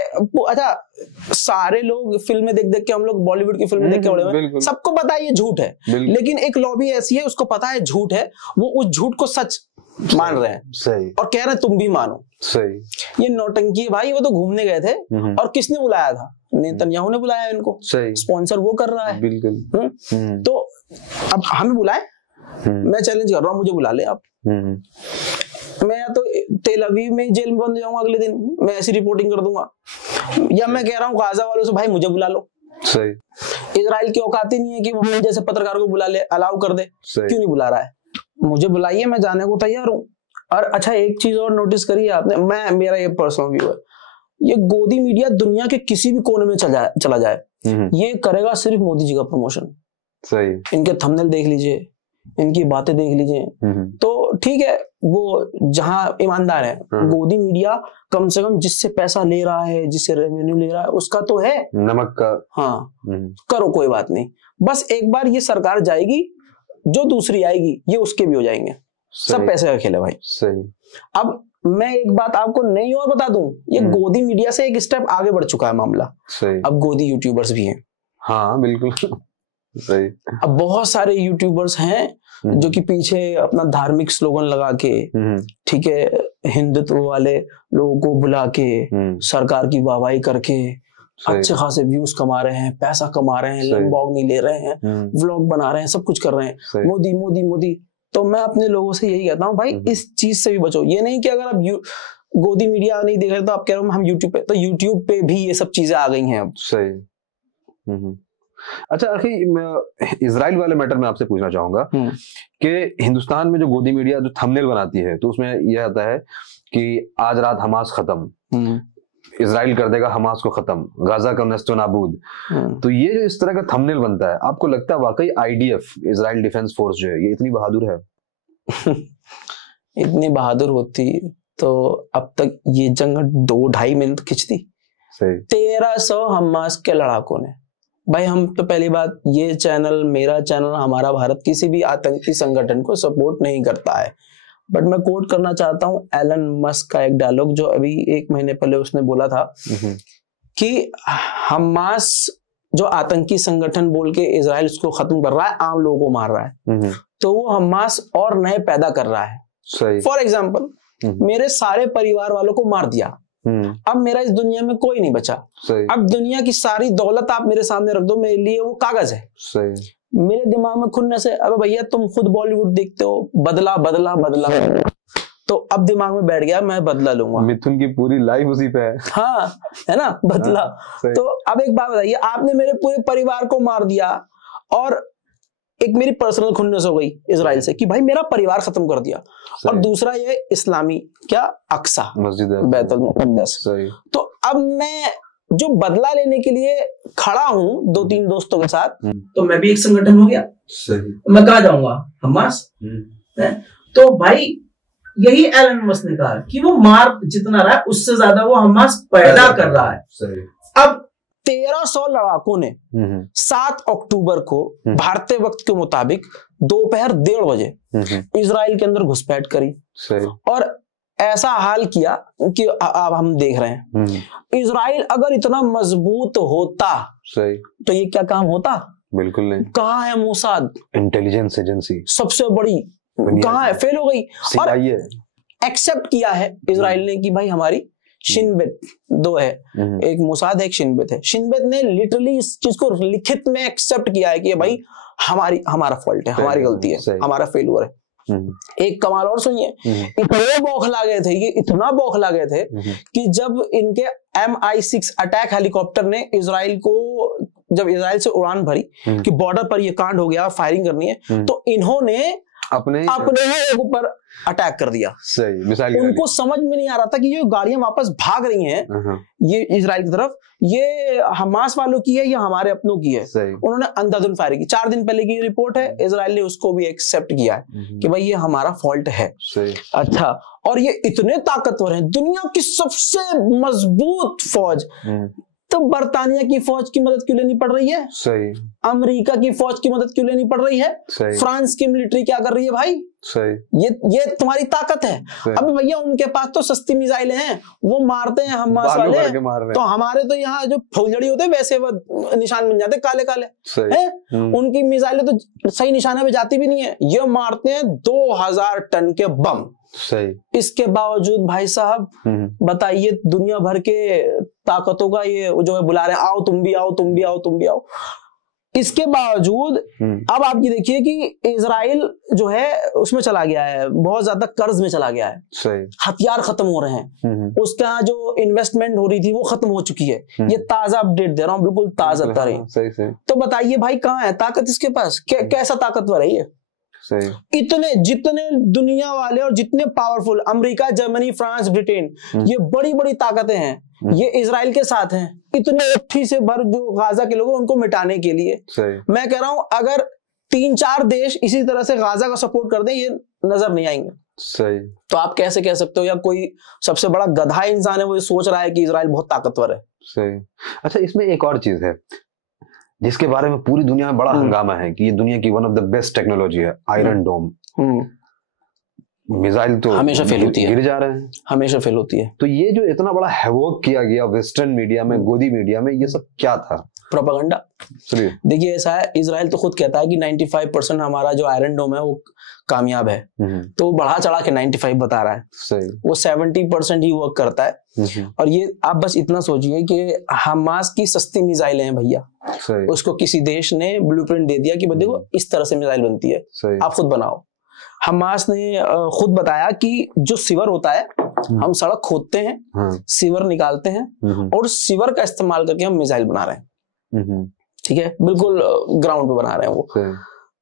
अच्छा सारे लोग फिल्में देख देख के, हम लोग बॉलीवुड की फिल्में देख के बड़े हुए, सबको पता है ये झूठ है, लेकिन एक लॉबी ऐसी है, उसको पता है झूठ है, वो उस झूठ को सच मान रहे हैं। सही। और कह रहे हैं तुम भी मानो। सही। ये नौटंकी है भाई। वो तो घूमने गए थे, और किसने बुलाया था? नेतन्याहू ने बुलाया इनको, स्पॉन्सर वो कर रहा है। बिल्कुल। तो अब हमें बुलाए, मैं चैलेंज कर रहा हूँ, मुझे बुला ले आप। मैं या तो तेल अवीव में जेल में बंद हो जाऊंगा अगले दिन, मैं ऐसी रिपोर्टिंग कर दूंगा, या मैं कह रहा हूँ गाजा वालों से भाई मुझे बुला लो। सही। इजराइल की औकात ही नहीं है कि वो जैसे पत्रकार को बुला ले, अलाउ कर दे। क्यों नहीं बुला रहा है? मुझे बुलाइए, मैं जाने को तैयार हूँ। और अच्छा एक चीज और नोटिस करिए आपने, मेरा ये पर्सनल व्यू है, ये गोदी मीडिया दुनिया के किसी भी कोने में चला जाए ये करेगा सिर्फ मोदी जी का प्रमोशन। सही। इनके थंबनेल देख लीजिए, इनकी बातें देख लीजिए, तो ठीक है वो जहां ईमानदार है, गोदी मीडिया कम से कम जिससे पैसा ले रहा है, जिससे रेवेन्यू ले रहा है, उसका तो है नमक का। हाँ करो, कोई बात नहीं, बस एक बार ये सरकार जाएगी, जो दूसरी आएगी ये उसके भी हो जाएंगे। सब पैसे का खेल है भाई। सही। अब मैं एक बात आपको नहीं और बता दूं, ये गोदी मीडिया से एक स्टेप आगे बढ़ चुका है मामला। सही। अब गोदी यूट्यूबर्स भी हैं। हाँ बिल्कुल सही। अब बहुत सारे यूट्यूबर्स हैं जो कि पीछे अपना धार्मिक स्लोगन लगा के, ठीक है, हिंदुत्व वाले लोगों को बुला के, सरकार की वाहवाही करके अच्छे खासे व्यूज कमा रहे हैं, पैसा कमा रहे हैं, लैम्बोर्गिनी ले रहे हैं, व्लॉग बना रहे हैं, सब कुछ कर रहे हैं, मोदी मोदी मोदी। तो मैं अपने लोगों से यही कहता हूँ भाई इस चीज से भी बचो। ये नहीं कि अगर आप गोदी मीडिया नहीं देख रहे तो आप कह रहे हो हम यूट्यूब पे, तो यूट्यूब पे भी ये सब चीजें आ गई हैं अब। सही। अच्छा आखिर इजराइल वाले मैटर में आपसे पूछना चाहूंगा कि हिंदुस्तान में जो गोदी मीडिया जो थंबनेल बनाती है तो उसमें यह आता है कि आज रात हमास खत्म, इजराइल कर देगा हमास को खत्म, गाजा का नस्तो नाबूद। तो ये जो इस तरह का थंबनेल बनता है, आपको लगता है वाकई आईडीएफ इजराइल डिफेंस फोर्स जो है ये इतनी बहादुर है? इतनी बहादुर होती तो अब तक ये जंग 2-2.5 मिनट खिंचती। 1300 हमास के लड़ाकों ने, भाई हम तो पहली बात, ये चैनल, मेरा चैनल, हमारा भारत किसी भी आतंकी संगठन को सपोर्ट नहीं करता है, बट मैं कोट करना चाहता हूं एलन मस्क का एक डायलॉग जो अभी 1 महीने पहले उसने बोला था कि हमास जो आतंकी संगठन बोल के इजराइल उसको खत्म कर रहा है, आम लोगों को मार रहा है, तो वो हमास और नए पैदा कर रहा है। फॉर एग्जाम्पल मेरे सारे परिवार वालों को मार दिया, अब मेरा इस दुनिया में कोई नहीं बचा। अब दुनिया की सारी दौलत आप मेरे सामने रख दो, मेरे लिए वो कागज है। मेरे दिमाग में खुन्ने से, अबे भैया तुम खुद बॉलीवुड देखते हो, बदला बदला बदला, तो अब दिमाग में बैठ गया मैं बदला लूंगा। मिथुन की पूरी लाइफ उसी पे है। हाँ है ना, बदला। तो अब एक बात बताइए, आपने मेरे पूरे परिवार को मार दिया और एक मेरी पर्सनल खुन्नस हो गई इजराइल से कि भाई मेरा परिवार खत्म कर दिया, और दूसरा ये इस्लामी क्या अक्सा मस्जिद है, बैतुल मुक़द्दस। तो अब मैं जो बदला लेने के लिए खड़ा हूँ 2-3 दोस्तों के साथ, तो मैं भी एक संगठन हो गया। मैं कहाँ जाऊंगा? हमास। तो भाई यही एलन मस्क ने कहा कि वो मार जितना रहा है उससे ज्यादा वो हमास पैदा कर रहा है। अब 1300 लड़ाकों ने 7 अक्टूबर को भारतीय वक्त के मुताबिक दोपहर 1:30 बजे इजराइल के अंदर घुसपैठ करी और ऐसा हाल किया कि अब हम देख रहे हैं। इजराइल अगर इतना मजबूत होता तो ये क्या काम होता? बिल्कुल नहीं। कहाँ है मोसाद, इंटेलिजेंस एजेंसी सबसे बड़ी, कहाँ है? फेल हो गई। और एक्सेप्ट किया है इजराइल ने कि भाई हमारी शिनबेत 2 है, एक मोसाद है, एक शिनबेत है। शिनबेत ने लिटरली इस चीज को लिखित में एक्सेप्ट किया है कि भाई हमारा फॉल्ट है, हमारी गलती है, हमारा फेलियर है। एक कमाल और सुनिए, इतने बौखला गए थे, ये इतना बौखला गए थे कि जब इनके MI6 अटैक हेलीकॉप्टर ने जब इजराइल से उड़ान भरी कि बॉर्डर पर ये कांड हो गया, फायरिंग करनी है, तो इन्होंने अपने ही ऊपर अटैक कर दिया। सही मिसाइल। उनको समझ में नहीं आ रहा था कि ये गाड़ियां वापस भाग रही हैं ये इजराइल की तरफ, ये हमास वालों की है या हमारे अपनों की है। उन्होंने अंधाधुंध फायर की। 4 दिन पहले की रिपोर्ट है, इजराइल ने उसको भी एक्सेप्ट किया है कि भाई ये हमारा फॉल्ट है। अच्छा, और ये इतने ताकतवर हैं, दुनिया की सबसे मजबूत फौज, तो बर्तानिया की फौज की मदद क्यों लेनी पड़ रही है? सही। अमेरिका की फौज की मदद क्यों लेनी पड़ रही है? सही। फ्रांस की मिलिट्री क्या कर रही है भाई? सही। ये तुम्हारी ताकत है। अब भैया उनके पास तो सस्ती मिसाइलें हैं, वो मारते हैं हमास वाले, तो हमारे तो यहाँ जो फौजड़ी होते हैं वैसे वो निशान बन जाते काले काले हैं। उनकी मिसाइलें तो सही निशाने पे जाती भी नहीं है, ये मारते हैं 2000 टन के बम। सही। इसके बावजूद भाई साहब बताइए, दुनिया भर के ताकतों का ये जो है बुला रहे हैं, आओ तुम भी आओ, तुम भी आओ, तुम भी आओ। इसके बावजूद अब आप ये देखिए कि इजराइल जो है उसमें चला गया है, बहुत ज्यादा कर्ज में चला गया है, सही, हथियार खत्म हो रहे हैं, उसका जो इन्वेस्टमेंट हो रही थी वो खत्म हो चुकी है। ये ताजा अपडेट दे रहा हूँ, बिल्कुल ताजा तरीन। सही सही। तो बताइए भाई कहाँ है ताकत इसके पास? कैसा ताकतवर है ये? सही। इतने जितने दुनिया वाले और जितने powerful America, Germany, France, Britain, ये बड़ी बड़ी ताकतें हैं, ये इजराइल के साथ हैं। इतने अट्ठी से भर जो गाजा के लोग हैं उनको मिटाने के लिए। सही। मैं कह रहा हूं अगर 3-4 देश इसी तरह से गाजा का सपोर्ट कर दें, ये नजर नहीं आएंगे। सही। तो आप कैसे कह सकते हो या कोई सबसे बड़ा गधा इंसान है वो ये सोच रहा है कि इजराइल बहुत ताकतवर है? सही। अच्छा, इसमें एक और चीज है जिसके बारे में पूरी दुनिया में बड़ा हंगामा है कि ये दुनिया की one of the best technology है, आयरन डोम। मिसाइल तो हमेशा फेल होती है, गिर जा रहे हैं, हमेशा फेल होती है। तो ये जो इतना बड़ा हैवोक किया गया वेस्टर्न मीडिया में, गोदी मीडिया में, ये सब क्या था? प्रोपेगेंडा। देखिए ऐसा है, इजराइल तो खुद कहता है कि 95% हमारा जो आयरन डोम है वो कामयाब है, तो बढ़ा चढ़ा के 95 बता रहा है। सही। वो 70% ही वर्क करता है। और ये आप बस इतना सोचिए कि हमास की सस्ती मिसाइलें हैं भैया, उसको किसी देश ने ब्लूप्रिंट दे दिया कि देखो इस तरह से मिसाइल बनती है, आप खुद बनाओ। हमास ने खुद बताया कि जो सीवर होता है, हम सड़क खोदते हैं, सीवर निकालते हैं और सीवर का इस्तेमाल करके हम मिसाइल बना रहे हैं। ठीक है, बिल्कुल ग्राउंड पे बना रहे हैं, वो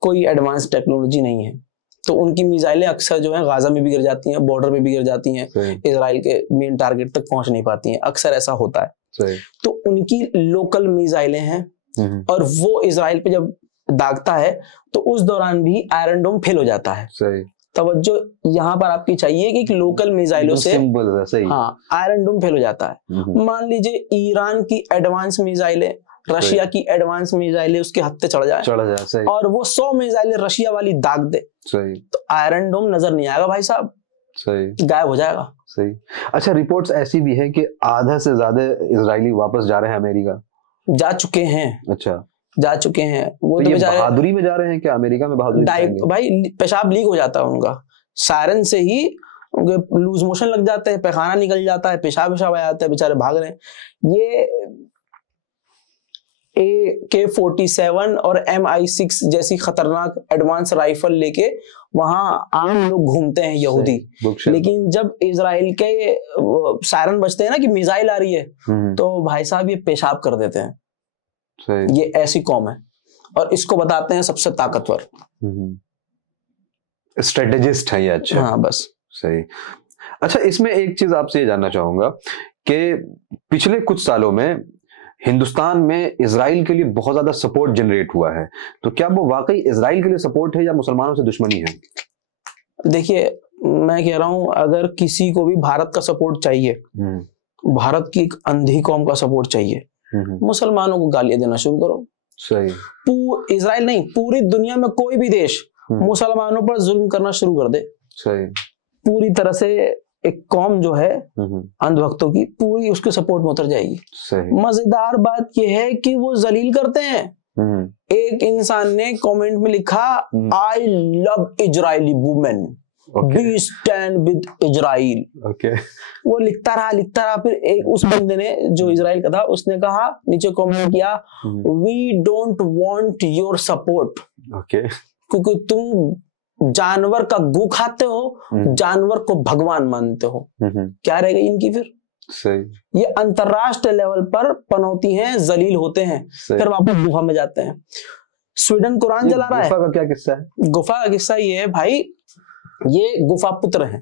कोई एडवांस टेक्नोलॉजी नहीं है। तो उनकी मिसाइलें अक्सर जो है गाजा में भी गिर जाती हैं, बॉर्डर पे भी गिर जाती हैं, इजराइल के मेन टारगेट तक पहुंच नहीं पाती हैं, अक्सर ऐसा होता है। तो उनकी लोकल मिसाइलें हैं और वो इजराइल पे जब दागता है तो उस दौरान भी आयरन डोम फेल हो जाता है। तवज्जो यहाँ पर आपकी चाहिए कि लोकल मिसाइलों से हाँ आयरन डोम फेल हो जाता है। मान लीजिए ईरान की एडवांस मिसाइलें, रशिया की एडवांस मिसाइलें उसके हत्थे चढ़ जाए और वो 100 मिसाइलें रशिया वाली दाग दे, तो आयरन डोम नजर नहीं आएगा भाई साहब, गायब हो जाएगा। सही। अच्छा, रिपोर्ट्स ऐसी भी है कि आधा से ज्यादा इजरायली वापस जा रहे हैं अमेरिका, जा चुके हैं। अच्छा, जा चुके हैं वो, तो ये बहादुरी में जा रहे हैं क्या? अमेरिका में बहादुरी भाई पेशाब लीक हो जाता है उनका, सायरन से ही उनके लूज मोशन लग जाते हैं, पैखाना निकल जाता है, पेशाब आ जाता है, बेचारे भाग रहे हैं। ये AK-47 और MI6 जैसी खतरनाक एडवांस राइफल लेके वहां आम लोग घूमते हैं यहूदी, लेकिन जब इजराइल के सायरन बजते हैं ना कि मिसाइल आ रही है, तो भाई साहब ये पेशाब कर देते हैं। ये ऐसी कौम है और इसको बताते हैं सबसे ताकतवर, स्ट्रेटेजिस्ट है ये। अच्छा, हाँ बस सही। अच्छा, इसमें एक चीज आपसे ये जानना चाहूंगा कि पिछले कुछ सालों में हिंदुस्तान में इजराइल के लिए बहुत ज्यादा सपोर्ट जनरेट हुआ है, तो क्या वो वाकई इजराइल के लिए सपोर्ट है या मुसलमानों से दुश्मनी है? देखिए मैं कह रहा हूं, अगर किसी को भी भारत का सपोर्ट चाहिए, भारत की एक अंधी कौम का सपोर्ट चाहिए, मुसलमानों को गालियां देना शुरू करो। सही। इजराइल नहीं, पूरी दुनिया में कोई भी देश मुसलमानों पर जुल्म करना शुरू कर दे, सही, पूरी तरह से एक कौम जो है अंधभक्तों की, पूरी उसके सपोर्ट में उतर जाएगी। मजेदार बात यह है कि वो जलील करते हैं। एक इंसान ने कमेंट में लिखा, I love Israeli women, we stand with Israel. वो लिखता रहा, फिर एक उस बंदे ने जो इजराइल का था उसने कहा, नीचे कमेंट किया, we don't want your support, क्योंकि तुम जानवर का गू खाते हो, जानवर को भगवान मानते हो। क्या रह गई इनकी फिर? सही। ये अंतरराष्ट्रीय लेवल पर पनौती हैं, जलील होते हैं, फिर वापस गुफा में जाते हैं। स्वीडन कुरान जला रहा है। गुफा का क्या किस्सा है? गुफा का किस्सा ये है भाई, ये गुफा पुत्र हैं।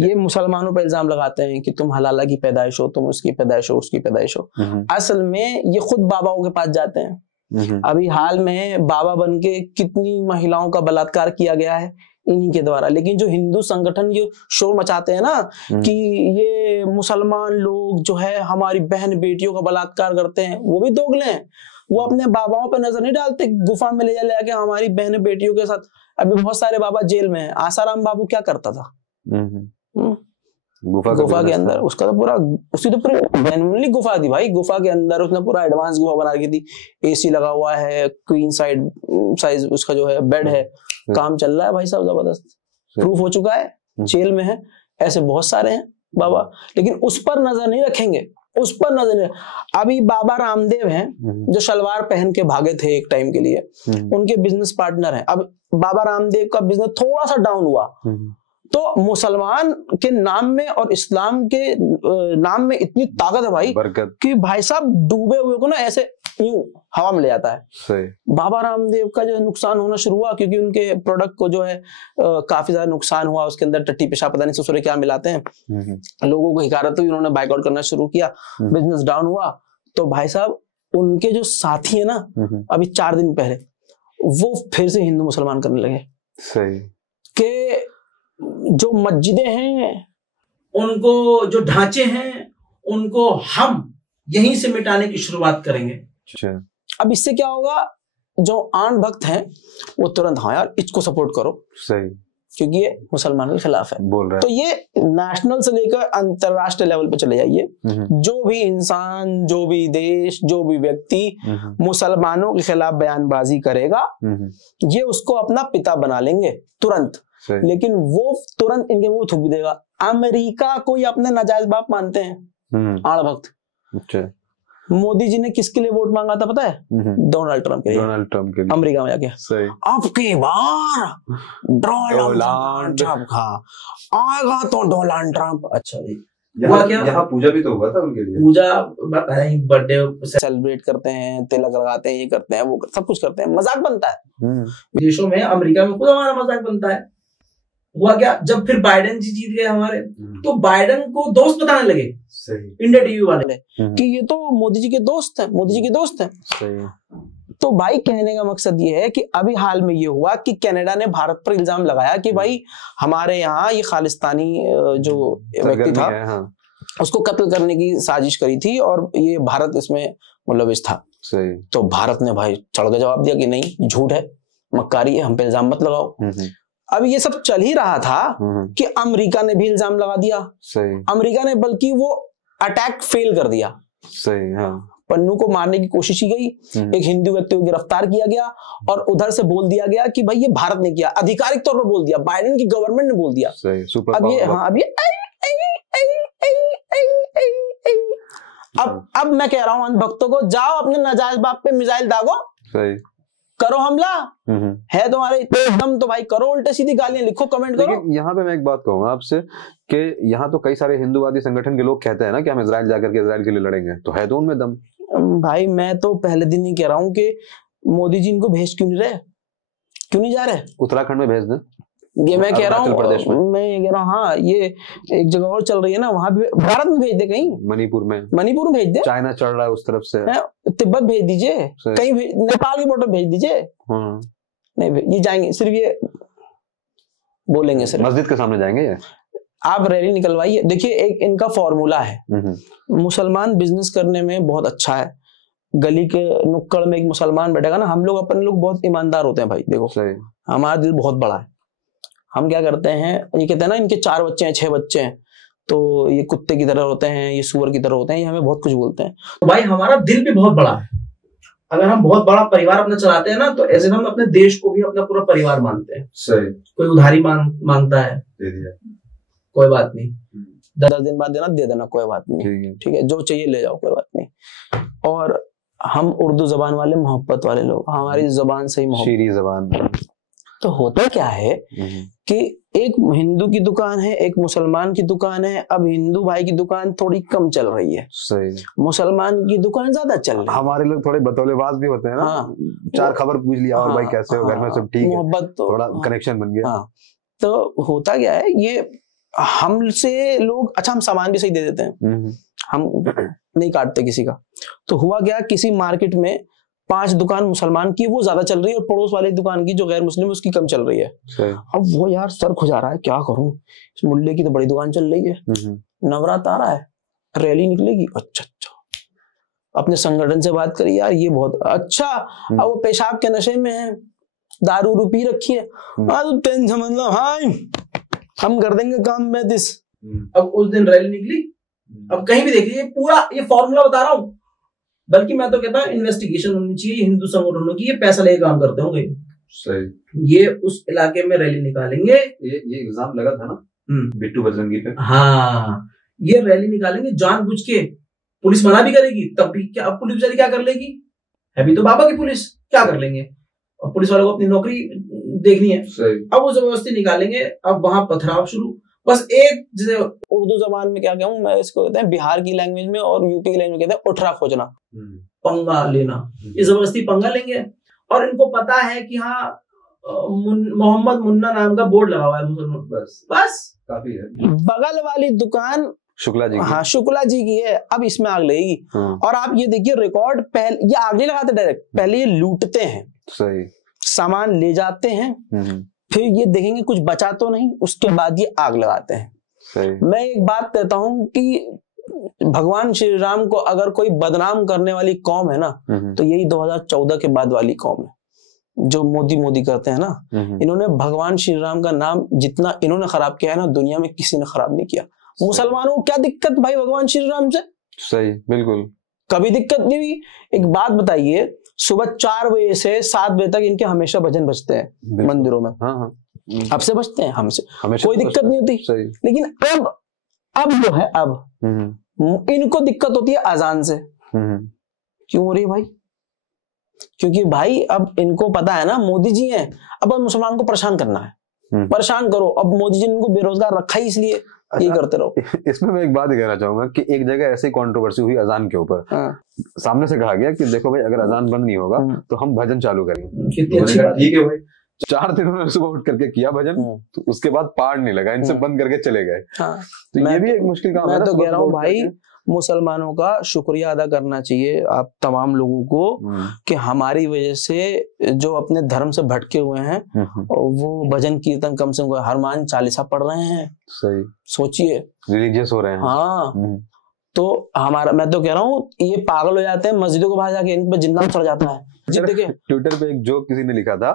ये मुसलमानों पर इल्जाम लगाते हैं कि तुम हलाला की पैदाइश हो, तुम उसकी पैदाइश हो, उसकी पैदाइश हो। असल में ये खुद बाबाओं के पास जाते हैं। अभी हाल में बाबा बनके कितनी महिलाओं का बलात्कार किया गया है इन्हीं के द्वारा। लेकिन जो हिंदू संगठन ये शोर मचाते हैं ना कि ये मुसलमान लोग जो है हमारी बहन बेटियों का बलात्कार करते हैं, वो भी दोगले हैं। वो अपने बाबाओं पे नजर नहीं डालते, गुफा में ले जाके हमारी बहन बेटियों के साथ। अभी बहुत सारे बाबा जेल में हैं। आसाराम बाबू क्या करता था गुफा के अंदर? उसका तो पूरा, उसकी तो पूरी जेन्युइनली गुफा थी भाई। गुफा के अंदर उसने पूरा एडवांस गुफा बना रखी थी, एसी लगा हुआ है, क्वीन साइज उसका जो है बेड है, काम चल रहा है भाई साहब जबरदस्त, प्रूफ हो चुका है, जेल में है। ऐसे बहुत सारे हैं बाबा, लेकिन उस पर नजर नहीं रखेंगे। उस पर नजर नहीं। अभी बाबा रामदेव हैं जो शलवार पहन के भागे थे एक टाइम के लिए, उनके बिजनेस पार्टनर हैं। अब बाबा रामदेव का बिजनेस थोड़ा सा डाउन हुआ तो मुसलमान के नाम में और इस्लाम के नाम में इतनी ताकत है भाई कि भाई साहब डूबे हुए को ना ऐसे यूं हवा में ले जाता है। सही। बाबा रामदेव का जो नुकसान होना शुरू हुआ क्योंकि उनके प्रोडक्ट को जो है काफी ज्यादा नुकसान हुआ, उसके अंदर टट्टी पेशाब पता नहीं ससुरे क्या मिलाते हैं, लोगों को हिकारत हुई, उन्होंने बाइकआउट करना शुरू किया, बिजनेस डाउन हुआ। तो भाई साहब उनके जो साथी है ना, अभी 4 दिन पहले वो फिर से हिंदू मुसलमान करने लगे। सही। के जो मस्जिदें हैं, उनको जो ढांचे हैं, उनको हम यहीं से मिटाने की शुरुआत करेंगे। अब इससे क्या होगा, जो आन भक्त हैं वो तुरंत हाँ यार इसको सपोर्ट करो। सही। क्योंकि ये मुसलमानों के खिलाफ है बोल रहा है। तो ये नेशनल से लेकर अंतरराष्ट्रीय लेवल पे चले जाइए, जो भी इंसान, जो भी देश, जो भी व्यक्ति मुसलमानों के खिलाफ बयानबाजी करेगा ये उसको अपना पिता बना लेंगे तुरंत। लेकिन वो तुरंत इनके मुंह थूक देगा। अमेरिका को ये अपने नाजायज बाप मानते हैं आड़ भक्त। अच्छा। मोदी जी ने किसके लिए वोट मांगा था पता है? डोनाल्ड ट्रंप के लिए। डोनाल्ड ट्रंप के लिए अमेरिका में जाके। सही। अब की बार डोनाल्ड ट्रंप आएगा तो डोनाल्ड ट्रंप। अच्छा जी, यहाँ पूजा भी तो हुआ था उनके लिए। पूजा, बर्थडे सेलिब्रेट करते हैं, तिलक लगाते हैं, ये करते हैं, वो सब कुछ करते हैं, मजाक बनता है। विदेशों में, अमेरिका में खुद हमारा मजाक बनता है। हुआ क्या, जब फिर बाइडेन जी जीत गए हमारे, तो बाइडेन को दोस्त बताने लगे इंडिया टीवी वाले कि ये तो मोदी जी के दोस्त हैं, मोदी जी के दोस्त हैं। सही। तो भाई कहने का मकसद ये है कि अभी हाल में ये हुआ कि कनाडा ने भारत पर इल्जाम लगाया कि भाई हमारे यहाँ ये खालिस्तानी जो व्यक्ति था उसको कत्ल करने की साजिश करी थी और ये भारत इसमें मुलविस था। सही। तो भारत ने भाई चढ़ के जवाब दिया कि नहीं, झूठ है, मक्कारी है, हम पे इल्जाम मत लगाओ। अब ये सब चल ही रहा था कि अमेरिका ने भी इल्जाम लगा दिया। सही। अमेरिका ने बल्कि वो अटैक फेल कर दिया। सही। हाँ। पन्नू को मारने की कोशिश की गई, एक हिंदू व्यक्ति को गिरफ्तार किया गया और उधर से बोल दिया गया कि भाई ये भारत ने किया, आधिकारिक तौर पर बोल दिया, बाइडेन की गवर्नमेंट ने बोल दिया। सही। सुपर अब ये हाँ, अब मैं कह रहा हूं भक्तों को, जाओ अपने नाजायज बाप पे मिसाइल दागो। सही। करो हमला, है तुम्हारे एकदम तो भाई करो, उल्टे सीधी गालियां लिखो, कमेंट करो। यहाँ पे मैं एक बात कहूंगा आपसे कि यहाँ तो कई सारे हिंदूवादी संगठन के लोग कहते हैं ना कि हम इजराइल जाकर के इजराइल के लिए लड़ेंगे, तो है तो उनमें दम। भाई मैं तो पहले दिन ही कह रहा हूँ कि मोदी जी इनको भेज क्यों नहीं रहे, क्यों नहीं जा रहे? उत्तराखंड में भेज दें। ये मैं कह रहा हूँ, मैं ये कह रहा हूँ, हाँ ये एक जगह और चल रही है ना, वहां भी भारत में भेज दे, कहीं मणिपुर में भेज दे, चाइना चढ़ रहा है उस तरफ से, तिब्बत भेज दीजिए, कहीं नेपाल की बॉर्डर भेज दीजिए। नहीं ये जाएंगे, सिर्फ ये बोलेंगे, सिर्फ मस्जिद के सामने जाएंगे ये। आप रैली निकलवाइए। देखिए एक इनका फॉर्मूला है, मुसलमान बिजनेस करने में बहुत अच्छा है। गली के नुक्कड़ में एक मुसलमान बैठेगा ना, हम लोग अपने लोग बहुत ईमानदार होते हैं भाई, देखो हमारा दिल बहुत बड़ा है। हम क्या करते हैं, ये कहते हैं ना इनके 4 बच्चे हैं, 6 बच्चे हैं, तो ये कुत्ते की तरह होते हैं, ये सुअर की तरह होते हैं, ये हमें बहुत कुछ बोलते हैं। तो भाई हमारा दिल भी बहुत बड़ा है। अगर हम बहुत बड़ा परिवार अपना चलाते हैं ना, तो ऐसे हम अपने देश को भी अपना पूरा परिवार मानते हैं। सही। कोई उधारी मांगता है, दे दिया, कोई बात नहीं, 10 दिन बाद देना, दे देना, कोई बात नहीं, ठीक है, जो चाहिए ले जाओ, कोई बात नहीं। और हम उर्दू जबान वाले, मोहब्बत वाले लोग, हमारी जबान से ही मोहब्बत जबान। तो होता क्या है कि एक हिंदू की दुकान है, एक मुसलमान की दुकान है। अब हिंदू भाई की दुकान थोड़ी कम चल रही है, सही, मुसलमान की दुकान ज्यादा चल रही है। हमारे लोग थोड़े बतौलेबाज भी होते हैं ना, हाँ, 4 खबर पूछ लिया, और भाई कैसे हो, घर में सब ठीक है, मोहब्बत तो थोड़ा कनेक्शन बन गया। हाँ, तो होता क्या है, ये हमसे लोग, अच्छा हम सामान भी सही दे देते हैं, हम नहीं काटते किसी का। तो हुआ क्या, किसी मार्केट में 5 दुकान मुसलमान की वो ज्यादा चल रही है और पड़ोस वाली दुकान की जो गैर मुस्लिम है उसकी कम चल रही है। अब वो यार सर खुजा रहा है, क्या करूं, इस मुल्ले की तो बड़ी दुकान चल रही है, नवरात्र आ रहा है, रैली निकलेगी, अच्छा अपने संगठन से बात करी, यार ये बहुत अच्छा, अब वो पेशाब के नशे में है, दारू पी रखी है, टेंशन मतलब भाई हम कर देंगे काम में दिस। अब उस दिन रैली निकली, अब कहीं भी देखिए पूरा ये फॉर्मूला बता रहा हूँ, बल्कि मैं तो कहता हूँ इन्वेस्टिगेशन होनी चाहिए हिंदू संगठनों की, ये पैसा लेके काम करते होंगे। सही। ये उस इलाके में रैली निकालेंगे, ये इल्जाम लगा था ना बिट्टू बजरंगी पे। हाँ, ये रैली निकालेंगे जानबूझ के पुलिस मना भी करेगी तब भी क्या, अब पुलिस बेचारी क्या कर लेगी, है भी तो बाबा की पुलिस, क्या कर लेंगे, और पुलिस वालों को अपनी नौकरी देखनी है, अब वो जबरदस्ती निकालेंगे, अब वहां पथराव शुरू। बस एक जैसे उर्दू जबान में क्या कहूँ मैं, इसको कहते हैं बिहार की लैंग्वेज में और यूपी की लैंग्वेज में कहते हैं उठरा खोजना, पंगा लेना, ये जबरदस्ती पंगा लेंगे। और इनको पता है कि हाँ मोहम्मद मुन्ना नाम का बोर्ड लगा हुआ है मुसलमान, बस काफी है। बगल वाली दुकान शुक्ला जी, हाँ शुक्ला जी की है, अब इसमें आग लगेगी। और आप ये देखिए रिकॉर्ड, पहले ये आग नहीं लगाते डायरेक्ट, पहले ये लूटते हैं, सही सामान ले जाते हैं, फिर ये देखेंगे कुछ बचा तो नहीं, उसके बाद ये आग लगाते हैं। सही। मैं एक बात कहता हूँ कि भगवान श्री राम को अगर कोई बदनाम करने वाली कौम है ना, तो यही 2014 के बाद वाली कौम है, जो मोदी करते हैं ना। इन्होंने भगवान श्री राम का नाम जितना इन्होंने खराब किया है ना, दुनिया में किसी ने खराब नहीं किया। मुसलमानों को क्या दिक्कत भाई भगवान श्री राम से? सही, बिल्कुल कभी दिक्कत नहीं हुई। एक बात बताइए, सुबह 4 बजे से 7 बजे तक इनके हमेशा भजन बजते हैं मंदिरों में। हाँ। अब से बजते हैं, हमसे कोई दिक्कत नहीं होती। लेकिन अब जो है, अब इनको दिक्कत होती है अजान से। क्यों हो रही है भाई? क्योंकि भाई अब इनको पता है ना मोदी जी हैं, अब मुसलमान को परेशान करना है, परेशान करो। अब मोदी जी ने इनको बेरोजगार रखा ही इसलिए ये करते रहो। इसमें मैं एक बात कहना चाहूंगा कि एक जगह ऐसी कंट्रोवर्सी हुई अजान के ऊपर। सामने से कहा गया कि देखो भाई अगर अजान बंद नहीं होगा तो हम भजन चालू करेंगे। ठीक है भाई, 4 दिन उन्होंने सुबह उठ करके किया भजन, तो उसके बाद पार नहीं लगा, इनसे बंद करके चले गए। तो ये भी एक मुश्किल काम है। मैं तो कह रहा हूँ भाई मुसलमानों का शुक्रिया अदा करना चाहिए आप तमाम लोगों को कि हमारी वजह से जो अपने धर्म से भटके हुए हैं वो भजन कीर्तन कम से कम हनुमान चालीसा पढ़ रहे हैं। सही, सोचिए, रिलीजियस हो रहे हैं। हाँ, तो हमारा, मैं तो कह रहा हूँ ये पागल हो जाते हैं, मस्जिदों को बाहर जाके इन पर जिन्ना चढ़ जाता है। देखिए ट्विटर पे एक जोक किसी ने लिखा था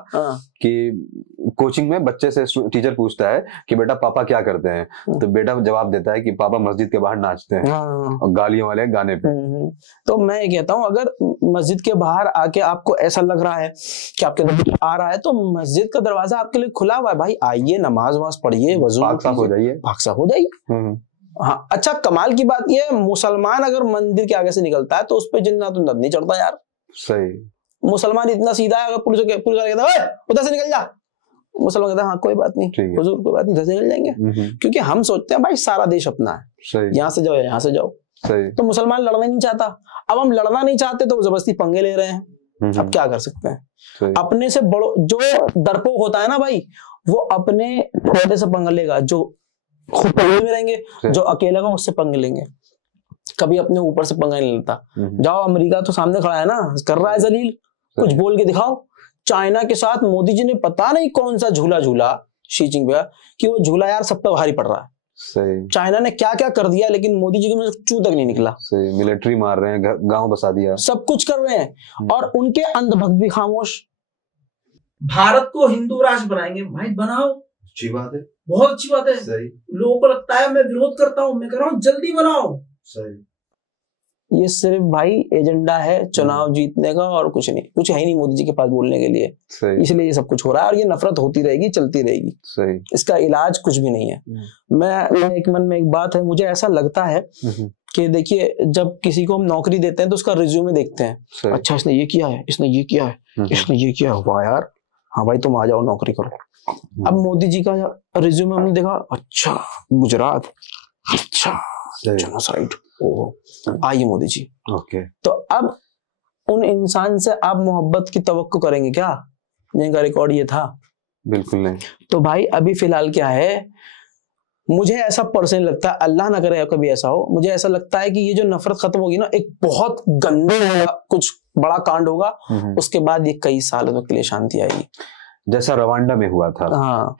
कि कोचिंग में बच्चे से टीचर पूछता है कि बेटा पापा क्या करते हैं, तो बेटा जवाब देता है कि पापा मस्जिद के बाहर नाचते हैं और गालियों वाले गाने पे। तो मैं ये कहता हूँ अगर मस्जिद के बाहर आके आपको ऐसा लग रहा है कि आपके घर आ रहा है, तो मस्जिद का दरवाजा आपके लिए खुला हुआ है भाई, आइए नमाज वमाज पढ़िए, वजू साफ हो जाइए, पाक साफ हो जाइए। हाँ, अच्छा कमाल की बात ये है, मुसलमान अगर मंदिर के आगे से निकलता है तो उस पर जिन्ना तो नहीं चढ़ता यार। सही, मुसलमान इतना सीधा है, अगर पुलिस कहता है उधर से निकल जा, मुसलमान कहता है हाँ कोई बात नहीं हुजूर, कोई बात नहीं, इधर से निकल जाएंगे। क्योंकि हम सोचते हैं भाई सारा देश अपना है, यहाँ से जाओ यहाँ से जाओ। तो मुसलमान लड़ना नहीं चाहता, अब हम लड़ना नहीं चाहते तो जबरदस्ती पंगे ले रहे हैं। अब क्या कर सकते हैं? अपने से बड़ो जो डरपोक होता है ना भाई, वो अपने छोटे से पंगे लेगा, जो खुद पंगे में रहेंगे, जो अकेला का उससे पंगे लेंगे, कभी अपने ऊपर से पंगा नहीं लेता। जाओ अमेरिका तो सामने खड़ा है ना, कर रहा है जलील, कुछ बोल के दिखाओ। चाइना के साथ मोदी जी ने पता नहीं कौन सा झूला झूला शी जिनपिंग कि वो झूला यार सब पे भारी पड़ रहा है। सही, चाइना ने क्या क्या कर दिया, लेकिन मोदी जी के मुंह से चू तक नहीं निकला। सही, मिलिट्री मार रहे हैं, गांव बसा दिया, सब कुछ कर रहे हैं, और उनके अंधभक्त भी खामोश। भारत को हिंदू राष्ट्र बनाएंगे भाई, बनाओ, अच्छी बात है, बहुत अच्छी बात है। सही, लोगों को लगता है मैं विरोध करता हूँ, मैं कह रहा हूँ जल्दी बनाओ। सही, ये सिर्फ भाई एजेंडा है चुनाव जीतने का, और कुछ नहीं, कुछ है ही नहीं मोदी जी के पास बोलने के लिए। इसलिए ये सब कुछ हो रहा है, और ये नफरत होती रहेगी, चलती रहेगी। सही, इसका इलाज कुछ भी नहीं है। मैं एक मन में एक बात है, मुझे ऐसा लगता है कि देखिए जब किसी को हम नौकरी देते हैं तो उसका रिज्यूमे देखते हैं, अच्छा इसने ये किया है, इसने ये किया है, इसने ये किया है, वाह यार, हाँ भाई तुम आ जाओ नौकरी करो। अब मोदी जी का रिज्यूमे हमने देखा, अच्छा गुजरात, अच्छा जेनोसाइड, आइए मोदी जी। ओके, तो अब उन इंसान से आप मोहब्बत की तवक्को करेंगे क्या, जिनका रिकॉर्ड ये था? बिल्कुल नहीं। तो भाई अभी फिलहाल क्या है, मुझे ऐसा पर्सनली लगता है, अल्लाह ना करे कभी ऐसा हो, मुझे ऐसा लगता है कि ये जो नफरत खत्म होगी ना, एक बहुत गंदे कुछ बड़ा कांड होगा, उसके बाद ये कई सालों के लिए शांति आएगी। जैसा रवांडा में हुआ था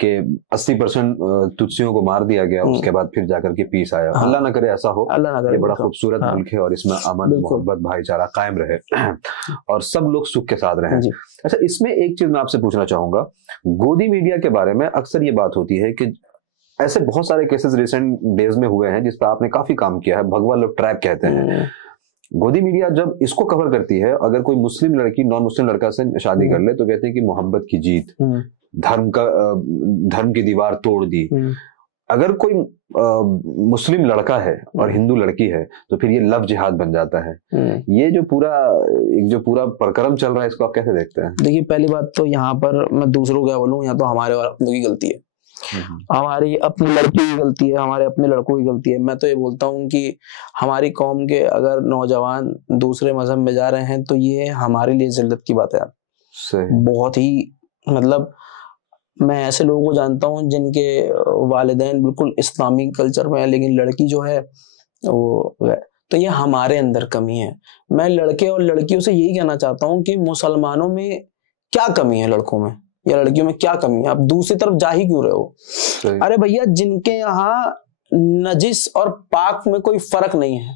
कि 80% तुत्सियों को मार दिया गया, उसके बाद फिर जाकर के पीस आया। अल्लाह ना करे ऐसा हो। अल्लाह ना करे। ये बड़ा खूबसूरत मुल्क है और इसमें अमन, मोहब्बत, भाईचारा कायम रहे और सब लोग सुख के साथ रहें। अच्छा, इसमें एक चीज मैं आपसे पूछना चाहूंगा, गोदी मीडिया के बारे में अक्सर ये बात होती है कि ऐसे बहुत सारे केसेस रिसेंट डेज में हुए हैं जिस पर आपने काफी काम किया है, भगवा लोग ट्रैप कहते हैं। गोदी मीडिया जब इसको कवर करती है, अगर कोई मुस्लिम लड़की नॉन मुस्लिम लड़का से शादी कर ले तो कहते हैं कि मोहब्बत की जीत, धर्म की दीवार तोड़ दी। अगर कोई मुस्लिम लड़का है और हिंदू लड़की है तो फिर ये लव जिहाद बन जाता है। ये जो पूरा प्रकरण चल रहा है, इसको आप कैसे देखते हैं? देखिए, पहली बात तो यहाँ पर मैं दूसरों को क्या बोलूँ, यहाँ तो हमारे और अपनों की गलती है। हमारी अपनी लड़की की गलती है, हमारे अपने लड़कों की गलती है। मैं तो ये बोलता हूँ कि हमारी कौम के अगर नौजवान दूसरे मजहब में जा रहे हैं तो ये हमारे लिए जिल्लत की बात है यार। बहुत ही, मतलब मैं ऐसे लोगों को जानता हूँ जिनके वालिदैन बिल्कुल इस्लामी कल्चर में है, लेकिन लड़की जो है वो, तो ये हमारे अंदर कमी है। मैं लड़के और लड़कियों से यही कहना चाहता हूँ कि मुसलमानों में क्या कमी है, लड़कों में या लड़कियों में क्या कमी है, आप दूसरी तरफ जा ही क्यों रहे हो? अरे भैया, जिनके यहाँ नजिस और पाक में कोई फर्क नहीं है,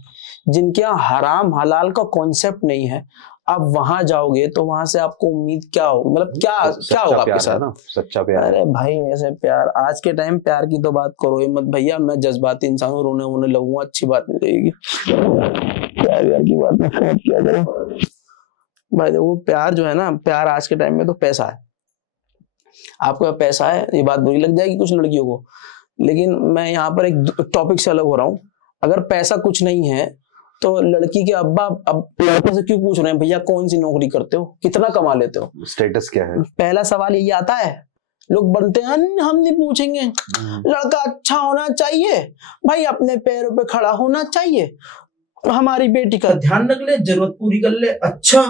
जिनके यहाँ हराम हलाल का कॉन्सेप्ट नहीं है, आप वहां जाओगे तो वहां से आपको उम्मीद क्या होगी, मतलब क्या होगा आपके साथ ना? सच्चा प्यार। अरे भाई, ऐसे प्यार, आज के टाइम प्यार की तो बात करो ही मत भैया। मैं जज्बाती इंसान हूँ, रोने वोने लगूंगा, अच्छी बात नहीं रहेगी। प्यार की बात में क्या करो भाई? देखो, प्यार जो है ना, प्यार आज के टाइम में तो पैसा है। आपको पैसा है, ये बात बुरी लग जाएगी कुछ लड़कियों को, लेकिन मैं यहाँ पर एक टॉपिक से अलग हो रहा हूँ। अगर पैसा कुछ नहीं है तो लड़की के अब्बा अब लड़के से क्यों पूछ रहे हैं भैया कौन सी नौकरी करते हो, कितना कमा लेते हो, स्टेटस क्या है? पहला सवाल यही आता है। लोग बनते हैं, हम नहीं पूछेंगे, लड़का अच्छा होना चाहिए भाई, अपने पैरों पे खड़ा होना चाहिए, हमारी बेटी का ध्यान रख ले, जरूरत पूरी कर ले, अच्छा।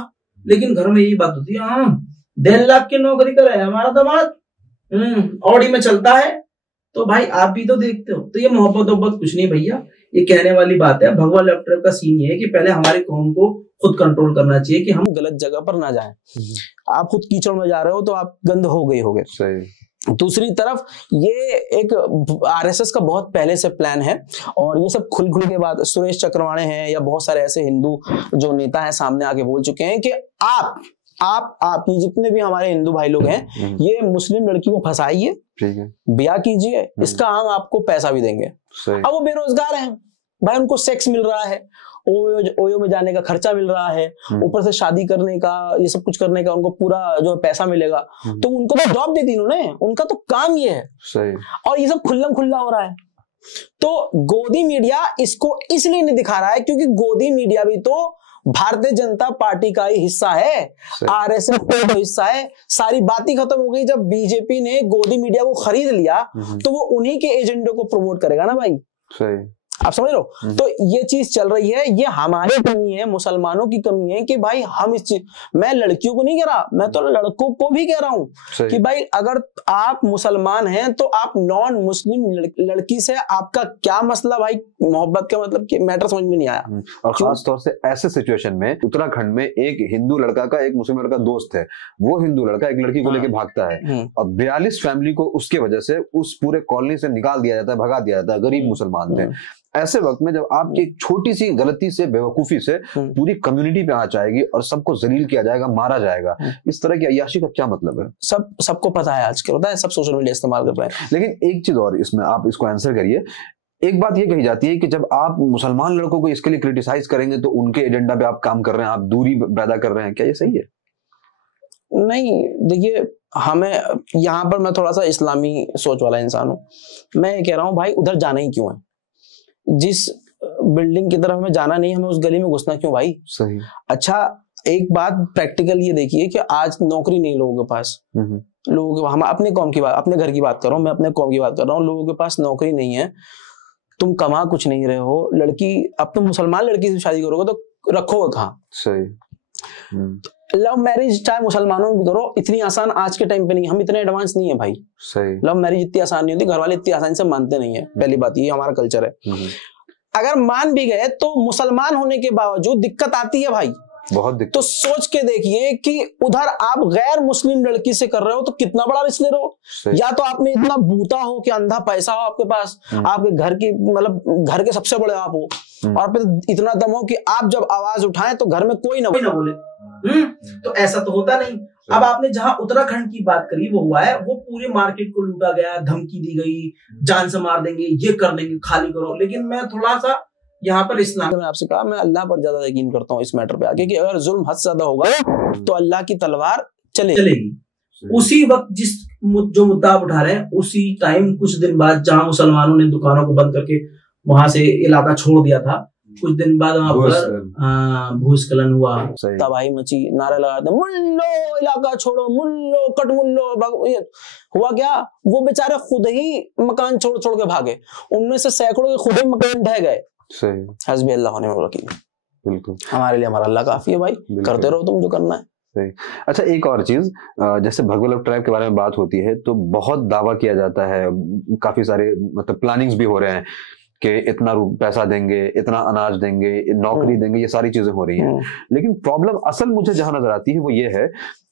लेकिन घर में यही बात होती है, हाँ 1.5 लाख की नौकरी करे हमारा दामाद, ऑडी में चलता है। तो भाई आप भी तो देखते हो। तो ये मोहब्बत कुछ नहीं भैया, ये कहने वाली बात है। भगवा लैपटॉप का सीन ये है कि पहले हमारे कौम को खुद कंट्रोल करना चाहिए कि हम गलत जगह पर ना जाएं। आप खुद कीचड़ में जा रहे हो तो आप गंद हो गए होगे। सही। दूसरी तरफ ये एक आरएसएस का बहुत पहले से प्लान है, और ये सब खुल के बाद सुरेश चक्रवाणे हैं या बहुत सारे ऐसे हिंदू जो नेता हैं सामने आके बोल चुके हैं कि आप ये जितने भी हमारे हिंदू भाई लोग हैं, ये मुस्लिम लड़की को फंसाइए, ब्याह कीजिए, इसका हम आपको पैसा भी देंगे। अब वो बेरोजगार हैं भाई, उनको सेक्स मिल रहा है, ओयो में जाने का खर्चा मिल रहा है, ऊपर से शादी करने का, ये सब कुछ करने का उनको पूरा जो पैसा मिलेगा। तो उनको तो जॉब दे दी उन्होंने, उनका तो काम ये है। सही। और ये सब खुल्लम खुल्ला हो रहा है। तो गोदी मीडिया इसको इसलिए नहीं दिखा रहा है क्योंकि गोदी मीडिया भी तो भारतीय जनता पार्टी का ही हिस्सा है, आरएसएस का तो हिस्सा है। सारी बात ही खत्म हो गई जब बीजेपी ने गोदी मीडिया को खरीद लिया, तो वो उन्हीं के एजेंडे को प्रमोट करेगा ना भाई। सही। आप समझ लो। तो ये चीज चल रही है, ये हमारी कमी है, मुसलमानों की कमी है कि भाई हम इस चीज, मैं लड़कियों को नहीं कह रहा, मैं तो लड़कों को भी कह रहा हूं कि भाई अगर आप मुसलमान हैं तो आप नॉन मुस्लिम लड़की से आपका क्या मसला भाई? मोहब्बत का मतलब कि मैटर समझ में नहीं आया। और खास तौर से ऐसे सिचुएशन में उत्तराखंड में एक हिंदू लड़का का एक मुस्लिम लड़का दोस्त है, वो हिंदू लड़का एक लड़की को लेके भागता है और 42 फैमिली को उसके वजह से उस पूरे कॉलोनी से निकाल दिया जाता है, भगा दिया जाता है। गरीब मुसलमान थे। ऐसे वक्त में जब आपकी एक छोटी सी गलती से, बेवकूफी से पूरी कम्युनिटी पे आंच आएगी और सबको जलील किया जाएगा, मारा जाएगा, इस तरह की अय्याशी का क्या मतलब है? सबको पता है, आजकल होता है, सब सोशल मीडिया इस्तेमाल कर रहे हैं। लेकिन एक चीज और इसमें आप इसको आंसर करिए। एक बात ये कही जाती है कि जब आप मुसलमान लड़कों को इसके लिए क्रिटिसाइज करेंगे तो उनके एजेंडा पे आप काम कर रहे हैं, आप दूरी पैदा कर रहे हैं, क्या ये सही है? नहीं, देखिए हमें यहाँ पर, मैं थोड़ा सा इस्लामी सोच वाला इंसान हूँ, मैं ये कह रहा हूँ भाई उधर जाना ही क्यों है? जिस बिल्डिंग की तरफ हमें जाना नहीं, हमें उस गली में घुसना क्यों भाई? सही। अच्छा, एक बात प्रैक्टिकल ये देखिए कि आज नौकरी नहीं लोगों के पास, लोगों के, हम अपने कौम की बात, अपने घर की बात कर रहा हूँ, मैं अपने कौम की बात कर रहा हूँ, लोगों के पास नौकरी नहीं है, तुम कमा कुछ नहीं रहे हो, लड़की, अब तुम मुसलमान लड़की से शादी करोगे तो रखोगे कहाँ? सही। लव मैरिज चाहे मुसलमानों में भी करो, इतनी आसान आज के टाइम पे नहीं, हम इतने एडवांस नहीं है भाई। सही। लव मैरिज इतनी आसान नहीं होती, घर वाले इतनी आसानी से मानते नहीं है, पहली बात ये हमारा कल्चर है। अगर मान भी गए तो मुसलमान होने के बावजूद दिक्कत आती है भाई, बहुत दिक्कत। तो सोच के देखिए कि उधर आप गैर मुस्लिम लड़की से कर रहे हो तो कितना बड़ा रिस्क ले रहे हो। या तो आप में इतना बूता हो कि अंधा पैसा हो आपके पास, आपके घर की, मतलब घर के सबसे बड़े आप हो, और फिर इतना दम हो कि आप जब आवाज उठाएं तो घर में कोई ना बोले। तो ऐसा तो होता नहीं। अब आपने जहां उत्तराखंड की बात करी वो हुआ है, वो पूरे मार्केट को लूटा गया, धमकी दी गई, जान से मार देंगे, ये कर देंगे, खाली करो। लेकिन मैं थोड़ा सा यहाँ पर इस्लाम में आपसे कहा, मैं अल्लाह पर ज्यादा यकीन करता हूँ इस मैटर पे आके, कि अगर जुल्म हद से ज्यादा होगा तो अल्लाह की तलवार चलेगी। उसी वक्त जिस जो मुद्दा आप उठा रहे हैं, उसी टाइम कुछ दिन बाद जहां मुसलमानों ने दुकानों को बंद करके वहां से इलाका छोड़ दिया था, कुछ दिन बाद वहां पर भूस्खलन हुआ, तबाही मची, नारा लगाते मुल्लो इलाका छोड़ो, मुल्लो कट मुल्लो। हुआ क्या, वो बेचारे खुद ही मकान छोड़ छोड़ के भागे, उनमें से सैकड़ों के खुद ही मकान ढह गए। हस्बी अल्लाह व निअल वकील। बिल्कुल, हमारे लिए हमारा अल्लाह काफी है भाई, करते रहो तुम जो करना है। सही। अच्छा, एक और चीज, जैसे भगवा लव ट्राइब के बारे में बात होती है तो बहुत दावा किया जाता है, काफी सारे मतलब प्लानिंग्स भी हो रहे हैं कि इतना पैसा देंगे, इतना अनाज देंगे, नौकरी देंगे, ये सारी चीजें हो रही हैं। लेकिन प्रॉब्लम असल मुझे जहां नजर आती है वो ये है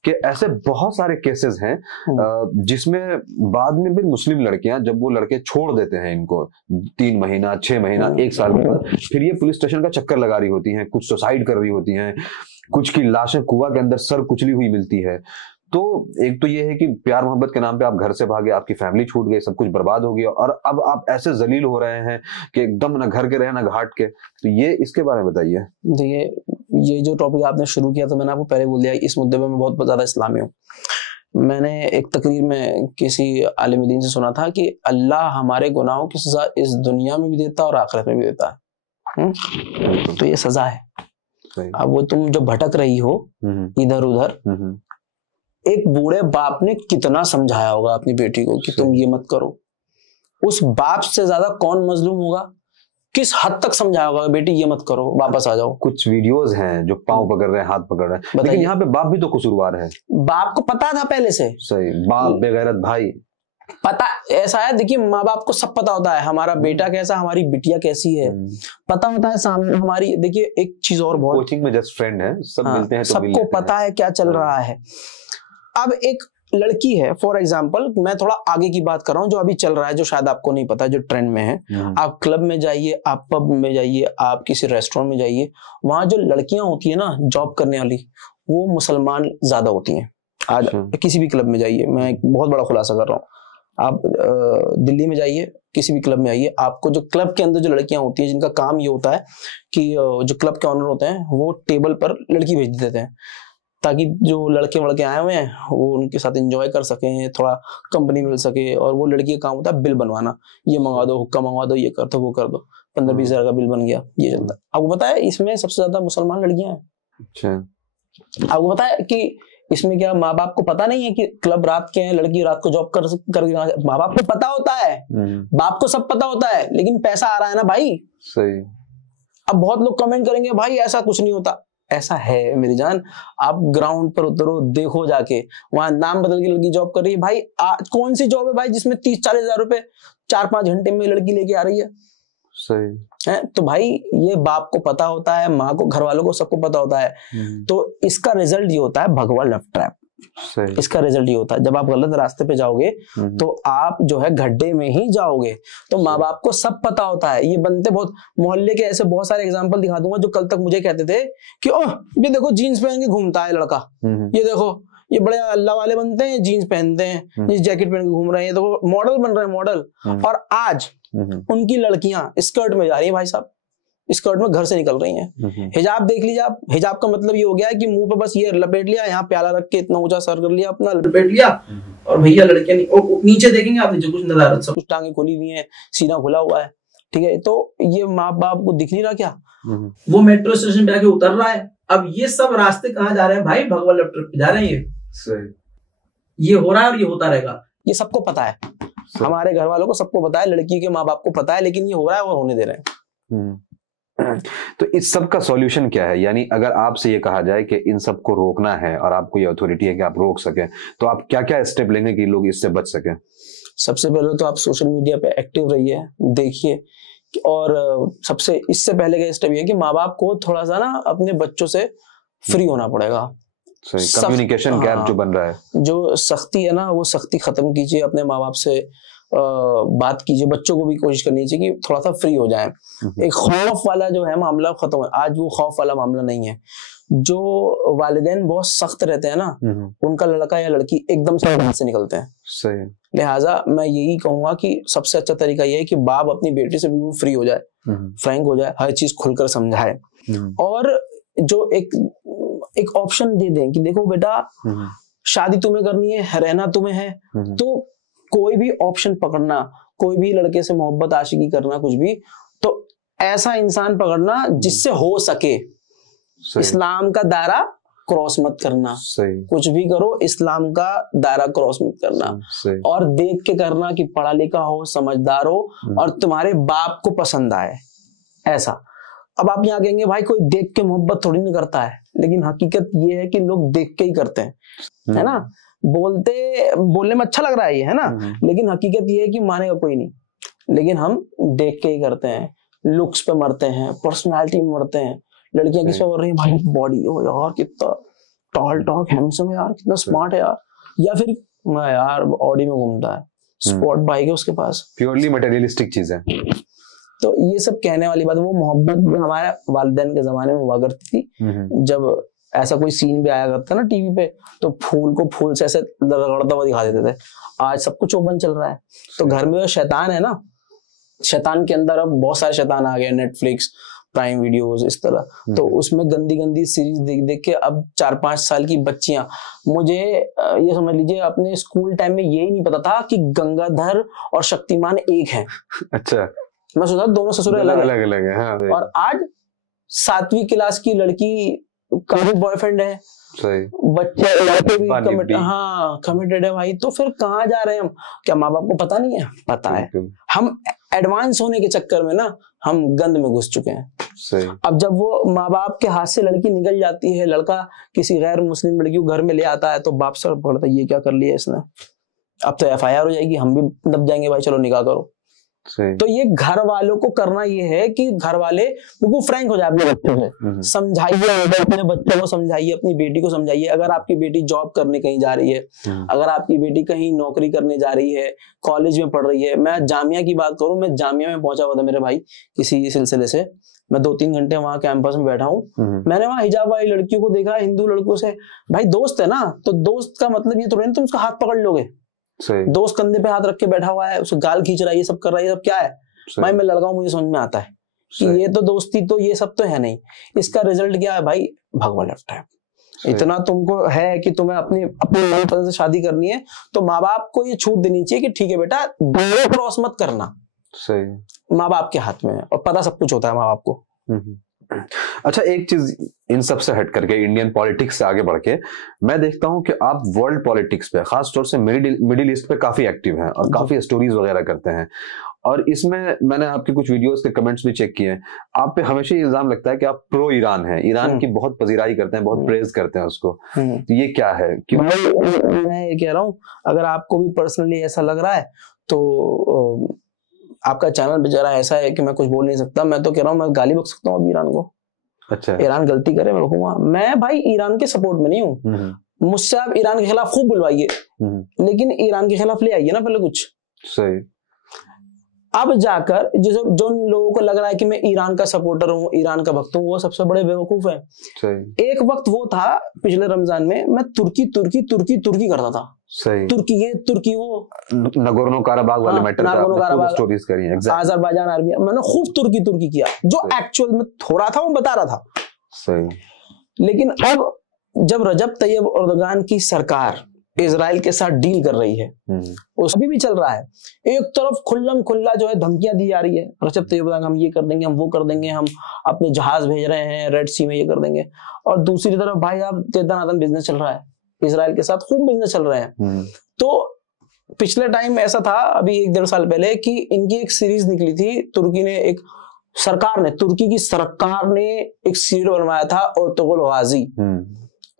कि ऐसे बहुत सारे केसेस हैं जिसमें बाद में भी मुस्लिम लड़कियां, जब वो लड़के छोड़ देते हैं इनको 3 महीना 6 महीना 1 साल के बाद, फिर ये पुलिस स्टेशन का चक्कर लगा रही होती हैं, कुछ सुसाइड कर रही होती हैं, कुछ की लाशें कुआं के अंदर सर कुचली हुई मिलती है। तो एक तो ये है कि प्यार मोहब्बत के नाम पे आप घर से भागे, आपकी फैमिली छूट गई, सब कुछ बर्बाद हो गया, और अब आप ऐसे जलील हो रहे हैं कि एकदम ना घर के रहे ना घाट के। तो ये इसके बारे में बताइए। देखिए, ये जो टॉपिक आपने शुरू किया, तो मैंने आपको पहले बोल दिया, इस मुद्दे पे मैं बहुत ज्यादा इस्लामी हूँ। मैंने एक तकरीर में किसी आलिम दीन से सुना था कि अल्लाह हमारे गुनाहों की सजा इस दुनिया में भी देता है और आखिरत में भी देता है। तो ये सजा है। अब वो तुम जो भटक रही हो इधर उधर, एक बूढ़े बाप ने कितना समझाया होगा अपनी बेटी को कि तुम ये मत करो। उस बाप से ज्यादा कौन मजलूम होगा? किस हद तक समझाया होगा, बेटी ये मत करो, वापस आ जाओ। कुछ वीडियोस हैं जो पांव पकड़ रहे हैं, हाथ पकड़ रहे हैं, लेकिन यहाँ पे बाप भी तो कसूरवार है। बाप को पता था पहले से। सही, बाप बेगैरत भाई। पता ऐसा है, देखिए माँ बाप को सब पता होता है, हमारा बेटा कैसा, हमारी बिटिया कैसी है, पता होता है सामने हमारी। देखिए एक चीज और, बहुत कोचिंग में जस्ट फ्रेंड है, सब मिलते हैं तो सबको पता है क्या चल रहा है। अब एक लड़की है, फॉर एग्जाम्पल, मैं थोड़ा आगे की बात कर रहा हूँ, जो अभी चल रहा है, जो शायद आपको नहीं पता, जो ट्रेंड में है। आप क्लब में जाइए, आप पब में जाइए, आप किसी रेस्टोरेंट में जाइए, वहां जो लड़कियां होती है ना जॉब करने वाली, वो मुसलमान ज्यादा होती हैं। आज किसी भी क्लब में जाइए, मैं एक बहुत बड़ा खुलासा कर रहा हूँ, आप दिल्ली में जाइए, किसी भी क्लब में आइए, आपको जो क्लब के अंदर जो लड़कियां होती हैं, जिनका काम ये होता है कि जो क्लब के ऑनर होते हैं वो टेबल पर लड़की भेज देते हैं, ताकि जो लड़के वड़के आए हुए हैं वो उनके साथ एंजॉय कर सकें, थोड़ा कंपनी मिल सके। और वो लड़की का काम होता है बिल बनवाना, ये मंगवा दो, हुक्का मंगवा दो, ये कर दो, वो कर दो, 15-20 हज़ार का बिल बन गया, ये चलता है। आपको पता है इसमें सबसे ज्यादा मुसलमान लड़कियां हैं। अच्छा, आपको पता है कि इसमें क्या माँ बाप को पता नहीं है कि क्लब रात के हैं, लड़की रात को जॉब कर माँ बाप को पता होता है, बाप को सब पता होता है, लेकिन पैसा आ रहा है ना भाई। सही। अब बहुत लोग कमेंट करेंगे भाई ऐसा कुछ नहीं होता, ऐसा है मेरी जान। आप ग्राउंड पर उतरो, देखो जाके, वहां नाम बदल के लड़की जॉब कर रही है भाई। कौन सी जॉब है भाई जिसमें 30-40 हज़ार रुपए 4-5 घंटे में लड़की लेके आ रही है? सही है। तो भाई ये बाप को पता होता है, माँ को, घर वालों को, सबको पता होता है। तो इसका रिजल्ट ये होता है भगवा लव ट्रैप। इसका रिजल्ट ये होता है, जब आप गलत रास्ते पे जाओगे तो आप जो है गड्ढे में ही जाओगे। तो माँ बाप को सब पता होता है। ये बनते बहुत, मोहल्ले के ऐसे बहुत सारे एग्जांपल दिखा दूंगा जो कल तक मुझे कहते थे कि ओह ये देखो जीन्स पहन के घूमता है लड़का, ये देखो ये बड़े अल्लाह वाले बनते हैं, जीन्स पहनते हैं, ये जैकेट पहन के घूम रहे हैं, देखो मॉडल बन रहे हैं, मॉडल। और आज उनकी लड़कियां स्कर्ट में जा रही है भाई साहब, स्कर्ट में घर से निकल रही हैं। हिजाब देख लीजिए आप, हिजाब का मतलब ये हो गया है कि मुंह पे बस ये लपेट लिया, यहाँ प्याला रख के इतना ऊंचा सर कर लिया अपना, लपेट लिया, और भैया लड़कियां नीचे देखेंगे आप, नीचे कुछ नजारा, सब कुछ टांगे खुली हुई हैं, सीना खुला हुआ है, ठीक है। तो ये माँ बाप को दिख नहीं रहा क्या? वो मेट्रो स्टेशन पे आके उतर रहा है। अब ये सब रास्ते कहाँ जा रहे हैं भाई? भगवा लव ट्रैप पे जा रहे हैं। ये हो रहा है और ये होता रहेगा, ये सबको पता है, हमारे घर वालों को सबको पता है, लड़की के माँ बाप को पता है, लेकिन ये हो रहा है और होने दे रहे हैं। तो इस सब का सॉल्यूशन क्या है? यानी अगर आपसे ये कहा जाए कि इन सब को रोकना है और आपको ये अथॉरिटी है कि आप रोक सकें, तो आप क्या क्या स्टेप लेंगे कि लोग इससे बच सकें? सबसे पहले तो आप सोशल मीडिया पे एक्टिव रहिए, देखिए, और सबसे इससे पहले का स्टेप ये है कि माँ बाप को थोड़ा सा ना अपने बच्चों से फ्री होना पड़ेगा। कम्युनिकेशन गैप जो बन रहा है, जो सख्ती है ना, वो सख्ती खत्म कीजिए, अपने माँ बाप से बात कीजिए। बच्चों को भी कोशिश करनी चाहिए कि थोड़ा सा फ्री हो जाए। एक खौफ वाला जो है मामला खत्म है, आज वो खौफ वाला मामला नहीं है। जो वालिदैन बहुत सख्त रहते हैं ना, उनका लड़का या लड़की एकदम से हाथ से निकलते हैं। सही। लिहाजा मैं यही कहूंगा कि सबसे अच्छा तरीका यह है कि बाप अपनी बेटी से बिल्कुल फ्री हो जाए, फ्रैंक हो जाए, हर चीज खुलकर समझाए, और जो एक ऑप्शन दे दें कि देखो बेटा, शादी तुम्हें करनी है, रहना तुम्हें है, तो कोई भी ऑप्शन पकड़ना, कोई भी लड़के से मोहब्बत आशिकी करना, कुछ भी, तो ऐसा इंसान पकड़ना जिससे हो सके। इस्लाम का दायरा क्रॉस मत करना, कुछ भी करो इस्लाम का दायरा क्रॉस मत करना, और देख के करना कि पढ़ा लिखा हो, समझदार हो और तुम्हारे बाप को पसंद आए, ऐसा। अब आप यहाँ कहेंगे भाई कोई देख के मोहब्बत थोड़ी नहीं करता है, लेकिन हकीकत ये है कि लोग देख के ही करते हैं, है ना। बोलने में अच्छा लग रहा है ये, है ना, लेकिन हकीकत ये है कि मानेगा कोई नहीं, लेकिन हम देख के ही करते हैं। लुक्स पे मरते हैं, पर्सनालिटी में मरते हैं। लड़कियां किस पे मर रही है, भाई बॉडी हो यार, कितना टॉल टॉक हैंडसम है यार, कितना स्मार्ट है यार, या फिर यार ऑडी में घूमता है, स्पोर्ट बाइक है उसके पास, प्योरली मटेरियलिस्टिक चीज है। तो ये सब कहने वाली बात, वो मोहब्बत हमारे वालिदैन के जमाने में हुआ करती थी। जब ऐसा कोई सीन भी आया करता ना टीवी पे, तो फूल को फूल से ऐसे रगड़ता हुआ दिखा देते थे। आज सब कुछ ओपन चल रहा है, तो घर में जो शैतान है ना, शैतान के अंदर अब बहुत सारे शैतान आ गए, नेटफ्लिक्स, प्राइम वीडियोस, इस तरह। तो उसमें गंदी गंदी सीरीज देख देख के अब 4-5 साल की बच्चियां, मुझे ये समझ लीजिए अपने स्कूल टाइम में यही नहीं पता था कि गंगाधर और शक्तिमान एक हैं। अच्छा, मैं सोचा दोनों ससुर अलग अलग है। हाँ, और आज 7वीं क्लास की लड़की का भी बॉयफ्रेंड है, बच्चे लड़के भी कमिटेड है भाई। तो फिर कहाँ जा रहे हैं हम? क्या माँ बाप को पता नहीं है? पता है। हम एडवांस होने के चक्कर में ना हम गंद में घुस चुके हैं। सही। अब जब वो माँ बाप के हाथ से लड़की निकल जाती है, लड़का किसी गैर मुस्लिम लड़की को घर में ले आता है, तो बाप सर पकड़ता है, ये क्या कर लिया इसने, अब तो FIR हो जाएगी, हम भी दब जाएंगे भाई, चलो निकाह करो। तो ये घर वालों को करना ये है कि घर वाले बिल्कुल फ्रैंक हो जाए अपने बच्चों से, समझाइए अपने बच्चों को, समझाइए अपनी बेटी को, समझाइए अगर आपकी बेटी जॉब करने कहीं जा रही है, अगर आपकी बेटी कहीं नौकरी करने जा रही है, कॉलेज में पढ़ रही है। मैं जामिया की बात करूं, मैं जामिया में पहुंचा हुआ था मेरे भाई किसी सिलसिले से, मैं 2-3 घंटे वहां कैंपस में बैठा हूँ। मैंने वहां हिजाब वाली लड़कियों को देखा, हिंदू लड़कों से। भाई दोस्त है ना, तो दोस्त का मतलब ये तो नहीं तुम उसका हाथ पकड़ लोगे। दोस्त कंधे पे हाथ रख के बैठा हुआ है, उसको गाल खींच रहा है, ये सब कर रहा है, ये सब क्या है भाई? मैं लड़का हूं, मुझे समझ में आता है कि ये तो दोस्ती, तो ये सब तो है नहीं। इसका रिजल्ट क्या है भाई? भगवा लेफ्ट है। इतना तुमको है कि तुम्हें अपनी मनपसंद से शादी करनी है, तो माँ बाप को ये छूट देनी चाहिए कि ठीक है बेटा, दोनों क्रॉस मत करना। सही। माँ बाप के हाथ में है और पता सब कुछ होता है माँ बाप को। अच्छा, एक चीज इन सब से हट करके, इंडियन पॉलिटिक्स से आगे बढ़ के, मैं देखता हूं कि आप वर्ल्ड पॉलिटिक्स पे, खास तौर से मिडिल ईस्ट पे काफी एक्टिव हैं और काफी स्टोरीज वगैरह करते हैं। और इसमें मैंने आपके कुछ वीडियोस के कमेंट्स भी चेक किए हैं, आप पे हमेशा इल्जाम लगता है कि आप प्रो ईरान हैं, ईरान की बहुत पजीराई करते हैं, बहुत प्रेज करते हैं उसको। तो ये क्या है? मैं ये कह रहा हूँ, अगर आपको भी पर्सनली ऐसा लग रहा है तो आपका चैनल बेचारा ऐसा है कि मैं कुछ बोल नहीं सकता। मैं तो कह रहा हूँ, मैं गाली बक सकता हूँ अब ईरान को। अच्छा, ईरान गलती करे मैं रोकूंगा। मैं भाई ईरान के सपोर्ट में नहीं हूँ, मुझसे आप ईरान के खिलाफ खूब बुलवाइए, लेकिन ईरान के खिलाफ ले आइए ना पहले कुछ। सही। अब जाकर जो लोगों को लग रहा है कि मैं ईरान का सपोर्टर हूँ, ईरान का भक्त हूँ, वो सबसे बड़े बेवकूफ है। एक वक्त वो था पिछले रमजान में, मैं तुर्की करता था। सही। तुर्की वो नगोर्नो काराबाग वाले मैटर पे आपने स्टोरीज करी हैं। अज़रबैजान आर्मिया, मैंने खूब तुर्की किया, जो एक्चुअल में थोड़ा था वो बता रहा था। सही। लेकिन अब जब रजब तैयब एर्दोगान की सरकार इजराइल के साथ डील कर रही है, उस अभी भी चल रहा है, एक तरफ खुल्लम खुल्ला जो है धमकियां दी जा रही है, रजब तैयब एर्दोगान हम ये कर देंगे, हम वो कर देंगे, हम अपने जहाज भेज रहे हैं रेड सी में, ये कर देंगे। और दूसरी तरफ भाई आप दनादन बिजनेस चल रहा है, इजराइल के साथ खूब बिजनेस चल रहे हैं। तो पिछले टाइम ऐसा था, अभी 1-1.5 साल पहले, कि इनकी एक सीरीज निकली थी, तुर्की की सरकार ने एक सीरीज बनवाया था, अर्तुगरुल गाजी।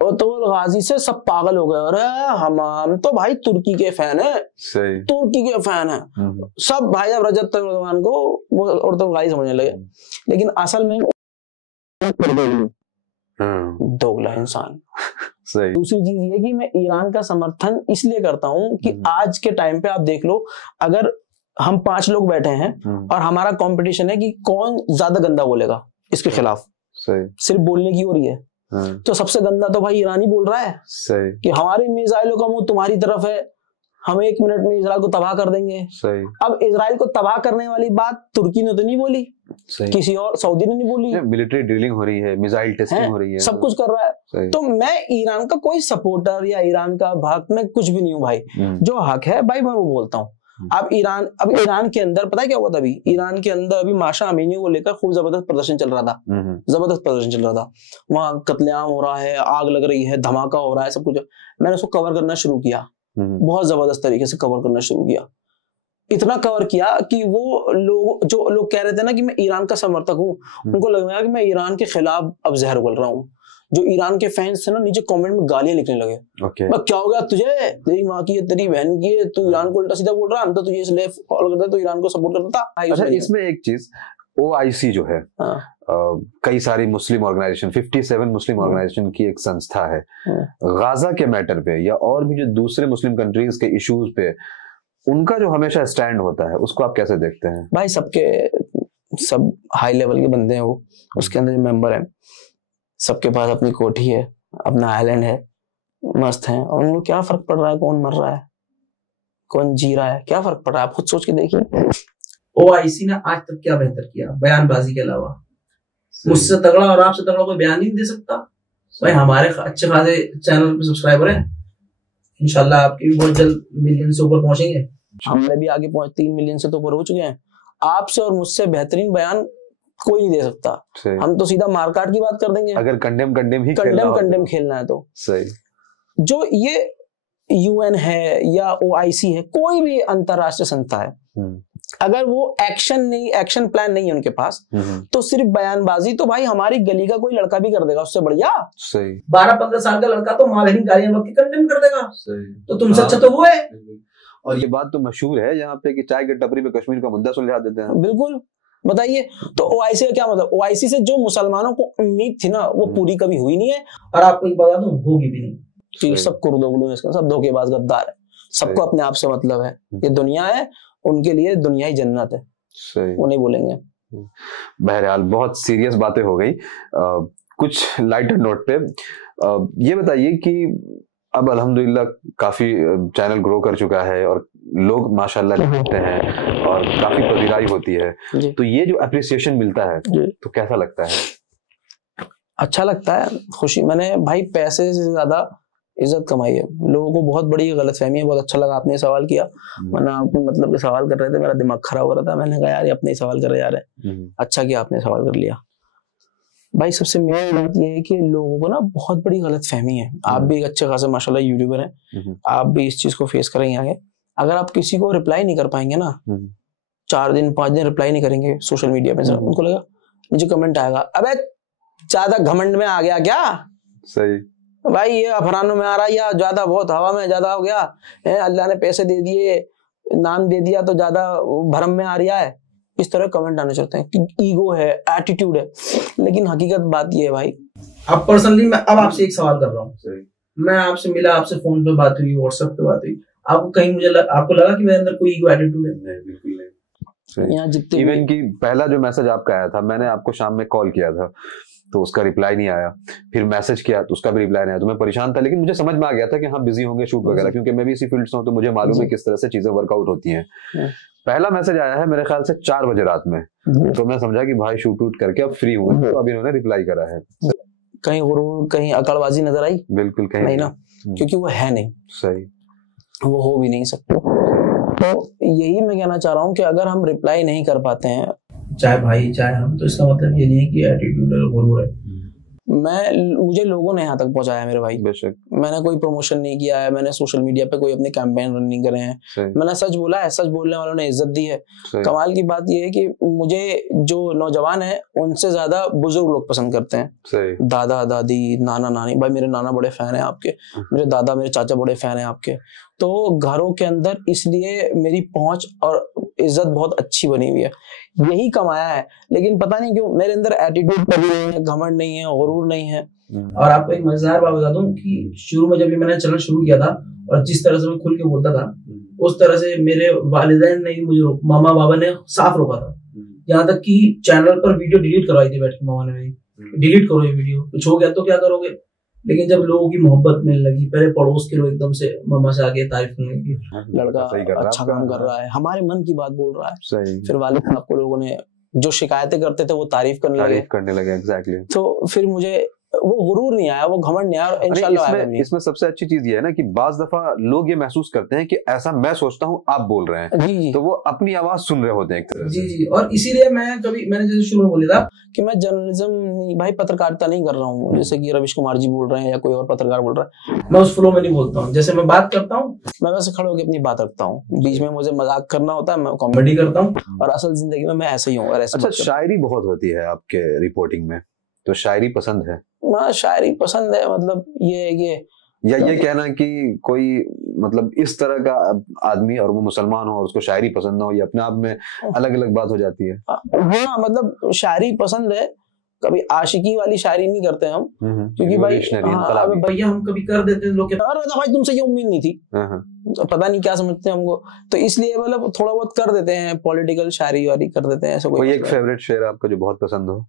अर्तुगरुल गाजी से सब पागल हो गए, अरे हम तो भाई तुर्की के फैन है, तुर्की के फैन है सब भाई। अब रजब तैयब एर्दोगान को वो अर्तुगरुल गाजी समझने लगे, लेकिन असल में दोगला इंसान। सही। दूसरी चीज ये कि मैं ईरान का समर्थन इसलिए करता हूं कि आज के टाइम पे आप देख लो, अगर हम 5 लोग बैठे हैं और हमारा कंपटीशन है कि कौन ज्यादा गंदा बोलेगा इसके खिलाफ, सिर्फ बोलने की हो रही है, तो सबसे गंदा तो भाई ईरानी बोल रहा है। सही। कि हमारी मिसाइलों का मुंह तुम्हारी तरफ है, हम 1 मिनट में इजराइल को तबाह कर देंगे। सही। अब इजराइल को तबाह करने वाली बात तुर्की ने तो नहीं बोली, सही। किसी और सऊदी ने नहीं बोली, मिलिट्री ड्रिलिंग हो रही है, मिसाइल टेस्टिंग हो रही है, सब कुछ कर रहा है। सही। तो मैं ईरान का कोई सपोर्टर या ईरान का भक्त में कुछ भी नहीं हूँ भाई, जो हक है भाई मैं वो बोलता हूँ। अब ईरान के अंदर पता है क्या हुआ था? अभी ईरान के अंदर अभी माशा अमीनी को लेकर खूब जबरदस्त प्रदर्शन चल रहा था, जबरदस्त प्रदर्शन चल रहा था। वहां कत्लेआम हो रहा है, आग लग रही है, धमाका हो रहा है, सब कुछ। मैंने उसको कवर करना शुरू किया, बहुत जबरदस्त तरीके से कवर करना शुरू किया। इतना कवर किया कि वो जो लोग कह रहे थे ना कि मैं ईरान का समर्थक हूँ, उनको लग रहा कि मैं ईरान के खिलाफ अब जहर उगल रहा हूँ। जो ईरान के फैंस थे ना, नीचे कमेंट में गालियां लिखने लगे। क्या हो गया तुझे, तेरी माँ की है, तेरी बहन की है, तू ईरान को उल्टा सीधा बोल रहा है, हम तो तुझे इसलिए फॉलो करता, तो ईरान को सपोर्ट करता। अच्छा, इसमें एक चीज OIC जो है, कई सारी मुस्लिम ऑर्गेनाइजेशन, 57 मुस्लिम ऑर्गेनाइजेशन की एक संस्था है। गाजा के मैटर पे या और भी जो दूसरे मुस्लिम कंट्रीज के इश्यूज पे उनका जो हमेशा स्टैंड होता है, उसको आप कैसे देखते हैं? भाई सब हाई लेवल के बंदे हैं वो, उसके अंदर जो मेंबर है सबके पास अपनी कोठी है, अपना आइलैंड है, मस्त है। और उनको क्या फर्क पड़ रहा है कौन मर रहा है, कौन जी रहा है, क्या फर्क पड़ रहा है? आप खुद सोच के देखिए। OIC ने आज तक क्या बेहतर किया बयानबाजी के अलावा? मुझसे तगड़ा और आपसे तगड़ा कोई बयान नहीं दे सकता भाई। हमारे अच्छे खासे चैनल पे सब्सक्राइबर हैं, इंशाल्लाह आपके भी बहुत जल्द मिलियन से ऊपर पहुंचेंगे। हमने भी आगे 3 मिलियन से तो ऊपर हो चुके हैं। आपसे और मुझसे बेहतरीन बयान कोई नहीं दे सकता। हम तो सीधा मारकाट की बात कर देंगे, अगर कंडेम खेलना है तो। सही। जो ये UN है या OIC है, कोई भी अंतरराष्ट्रीय संस्था है, अगर वो एक्शन प्लान नहीं है उनके पास, तो सिर्फ बयानबाजी तो भाई हमारी गली का कोई लड़का भी कर देगा उससे बढ़िया। सही। 12-15 साल का लड़का तो माँ बहन गालियां बक के कंडेम कर देगा। सही। तो तुमसे अच्छा तो वो है। और ये बात तो मशहूर है यहाँ पे कि चाय की टपरी पे कश्मीर का मुद्दा सुलझा देते हैं। बिल्कुल। बताइए, तो OIC का क्या मतलब? OIC से जो मुसलमानों को उम्मीद थी ना, वो पूरी कभी हुई नहीं है, और आपको एक बता दूं, होगी भी नहीं। सब कुर्दोगलू है, सब धोखेबाज गद्दार है, सबको अपने आप से मतलब है। ये दुनिया है, उनके लिए दुनिया ही जन्नत है। सही। वो नहीं बोलेंगे। बहरहाल बहुत सीरियस बातें हो गई, कुछ लाइटर नोट पे ये बताइए कि अब अल्हम्दुलिल्लाह काफी चैनल ग्रो कर चुका है और लोग माशाल्लाह लिखते हैं और काफी पजीराई होती है, तो ये जो अप्रिसिएशन मिलता है तो कैसा लगता है? अच्छा लगता है, खुशी। मैंने भाई पैसे से ज्यादा इज्जत कमाई है। लोगों को बहुत बड़ी गलतफहमी है। बहुत अच्छा लगा आपने सवाल किया, वरना आप मतलब के सवाल कर रहे थे, मेरा दिमाग खराब हो रहा था। मैंने कहा यार ये अपने ही सवाल कर रहे जा रहे हैं, अच्छा किया आपने सवाल कर लिया। भाई सबसे मेन बात ये है कि लोगों को ना बहुत बड़ी गलतफहमी है। आप भी एक अच्छे खासे माशाल्लाह यूट्यूबर हैं, आप भी इस चीज को फेस करेंगे आगे। अगर आप किसी को रिप्लाई नहीं कर पाएंगे ना, 4 दिन 5 दिन रिप्लाई नहीं करेंगे सोशल मीडिया पे, उनको लगा नीचे कमेंट आएगा, अबे ज्यादा घमंड में आ गया क्या? सही भाई, ये अफरानों में आ रहा है, या ज्यादा बहुत हवा में ज्यादा हो गया है, अल्लाह ने पैसे दे दिए, नाम दे दिया तो ज्यादा भरम में आ रहा है। इस तरह कमेंट आने चाहते हैं कि ईगो है, एटीट्यूड है। लेकिन हकीकत बात ये है भाई, अब पर्सनली मैं अब आपसे एक सवाल कर रहा हूँ। मैं आपसे मिला, आपसे फोन पे बात हुई, व्हाट्सएप पे बात हुई, आपको कहीं आपको लगा कि मेरे अंदर कोई ईगो एटीट्यूड है? नहीं, बिल्कुल नहीं। यहाँ जितने इवन की पहला जो मैसेज आपका आया था, मैंने आपको शाम में कॉल किया था तो उसका रिप्लाई नहीं आया, फिर मैसेज किया तो उसका भी रिप्लाई नहीं आया, तो मैं परेशान था। लेकिन मुझे समझ में आ गया था कि हाँ बिजी होंगे शूट वगैरह, क्योंकि मैं भी इसी फील्ड से हूँ, तो मुझे मालूम है किस तरह से चीजें वर्कआउट होती हैं। पहला मैसेज आया है मेरे ख्याल से 4 बजे रात में, तो मैं समझा कि भाई शूट वूट करके अब फ्री हुए, तो अब इन्होंने रिप्लाई करा है। कहीं गुरूर, कहीं अकड़बाजी नजर आई? बिल्कुल कहीं नहीं ना, क्योंकि वो है नहीं। सही, वो हो भी नहीं सकता। तो यही मैं कहना चाह रहा हूँ कि अगर हम रिप्लाई नहीं कर पाते हैं, चाहे भाई चाहे हम, तो इसका मतलब ये नहीं है कि एटीट्यूड है, गुरूर है। मुझे लोगों ने यहाँ तक पहुंचाया मेरे भाई। बेशक। मैंने कोई प्रमोशन नहीं किया है, मैंने सोशल मीडिया पे कोई अपने कैंपेन रन नहीं करे हैं, मैंने सच बोला है, सच बोलने वालों ने इज्जत दी है। कमाल की बात ये है कि मुझे जो नौजवान है उनसे ज्यादा बुजुर्ग लोग पसंद करते हैं। दादा दादी, नाना नानी, भाई मेरे नाना बड़े फैन है आपके, मेरे दादा मेरे चाचा बड़े फैन है आपके। तो घरों के अंदर इसलिए मेरी पहुंच और इज्जत बहुत अच्छी बनी हुई है, यही कमाया है। लेकिन पता नहीं क्यों मेरे अंदर एटीट्यूड कभी नहीं है, घमंड नहीं है, गुरूर नहीं है। और आपको एक मजेदार बात बता दूं कि शुरू में जब ये मैंने चैनल शुरू किया था और जिस तरह से मैं खुल के बोलता था, उस तरह से मेरे वालिदैन ने मुझे, मामा बाबा ने साफ रोका था। यहाँ तक कि चैनल पर वीडियो डिलीट करवाई थी बैठ के मामा ने मेरी, डिलीट करो ये वीडियो, कुछ हो गया तो क्या करोगे? लेकिन जब लोगों की मोहब्बत मिलने लगी, पहले पड़ोस के लोग एकदम से मामा से आगे तारीफ करने लगी, लड़का अच्छा काम कर रहा है, हमारे मन की बात बोल रहा है। सही। फिर वाले आपको लोगों ने जो शिकायतें करते थे वो तारीफ करने लगे। एग्जैक्टली। तो फिर मुझे वो गुरूर नहीं आया, वो घमंड नहीं आया। इंशाल्लाह इसमें सबसे अच्छी चीज ये है ना कि बाज दफा लोग ये महसूस करते हैं कि ऐसा मैं सोचता हूँ, आप बोल रहे हैं, जी, तो वो अपनी आवाज सुन रहे होते हैं एक तरह से। जी। और इसीलिए मैंने जैसे शुरू में बोला था कि मैं जर्नलिज्म भाई पत्रकारिता नहीं कर रहा हूँ, जैसे कि रविश कुमार जी बोल रहे हैं या कोई और पत्रकार बोल रहा है, मैं उस फ्लो में नहीं बोलता हूँ। जैसे मैं बात करता हूँ, मैं वैसे खड़े होकर अपनी बात रखता हूँ, बीच में मुझे मजाक करना होता है, मैं कॉमेडी करता हूँ, और असल जिंदगी में मैं ऐसे ही हूँ। अच्छा, शायरी बहुत होती है आपके रिपोर्टिंग में, तो शायरी पसंद है? शायरी पसंद है, मतलब ये या ये कहना कि कोई मतलब इस तरह का आदमी और वो मुसलमान हो और उसको शायरी पसंद ना हो, ये अपने आप में अलग अलग बात हो जाती है। हाँ, मतलब शायरी पसंद है, कभी आशिकी वाली शायरी नहीं करते हम, क्योंकि भाई भैया हम कभी कर देते हैं, लोग भाई तुमसे ये उम्मीद नहीं थी, पता नहीं क्या समझते हैं हमको, तो इसलिए मतलब थोड़ा बहुत कर देते हैं, पॉलिटिकल शायरी वारी कर देते हैं। ऐसा कोई एक फेवरेट शेर आपका जो बहुत पसंद हो?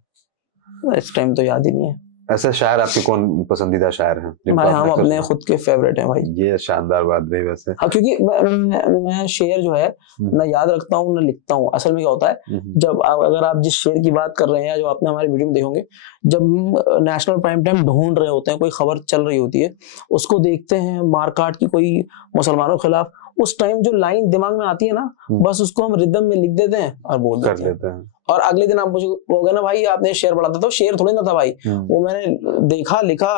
इस टाइम तो याद ही नहीं है। ऐसा शायर आपके कौन पसंदीदा शायर हैं? भाई हम अपने खुद के फेवरेट हैं भाई। ये शानदार बात नहीं वैसे। हाँ, क्योंकि मैं शेर जो है ना याद रखता हूँ ना लिखता हूँ। असल में क्या होता है, जब अगर आप जिस शेर की बात कर रहे हैं, जो आपने हमारे वीडियो में देखोगे, जब नेशनल प्राइम टाइम ढूंढ रहे होते हैं, कोई खबर चल रही होती है, उसको देखते हैं मारकाट की कोई मुसलमानों के खिलाफ, उस टाइम जो लाइन दिमाग में आती है ना, बस उसको हम रिदम में लिख देते हैं और बोल देते हैं। और अगले दिन आप मुझे कहोगे ना भाई आपने शेर पढ़ा था, तो शेर थोड़ी ना था भाई, वो मैंने देखा, लिखा,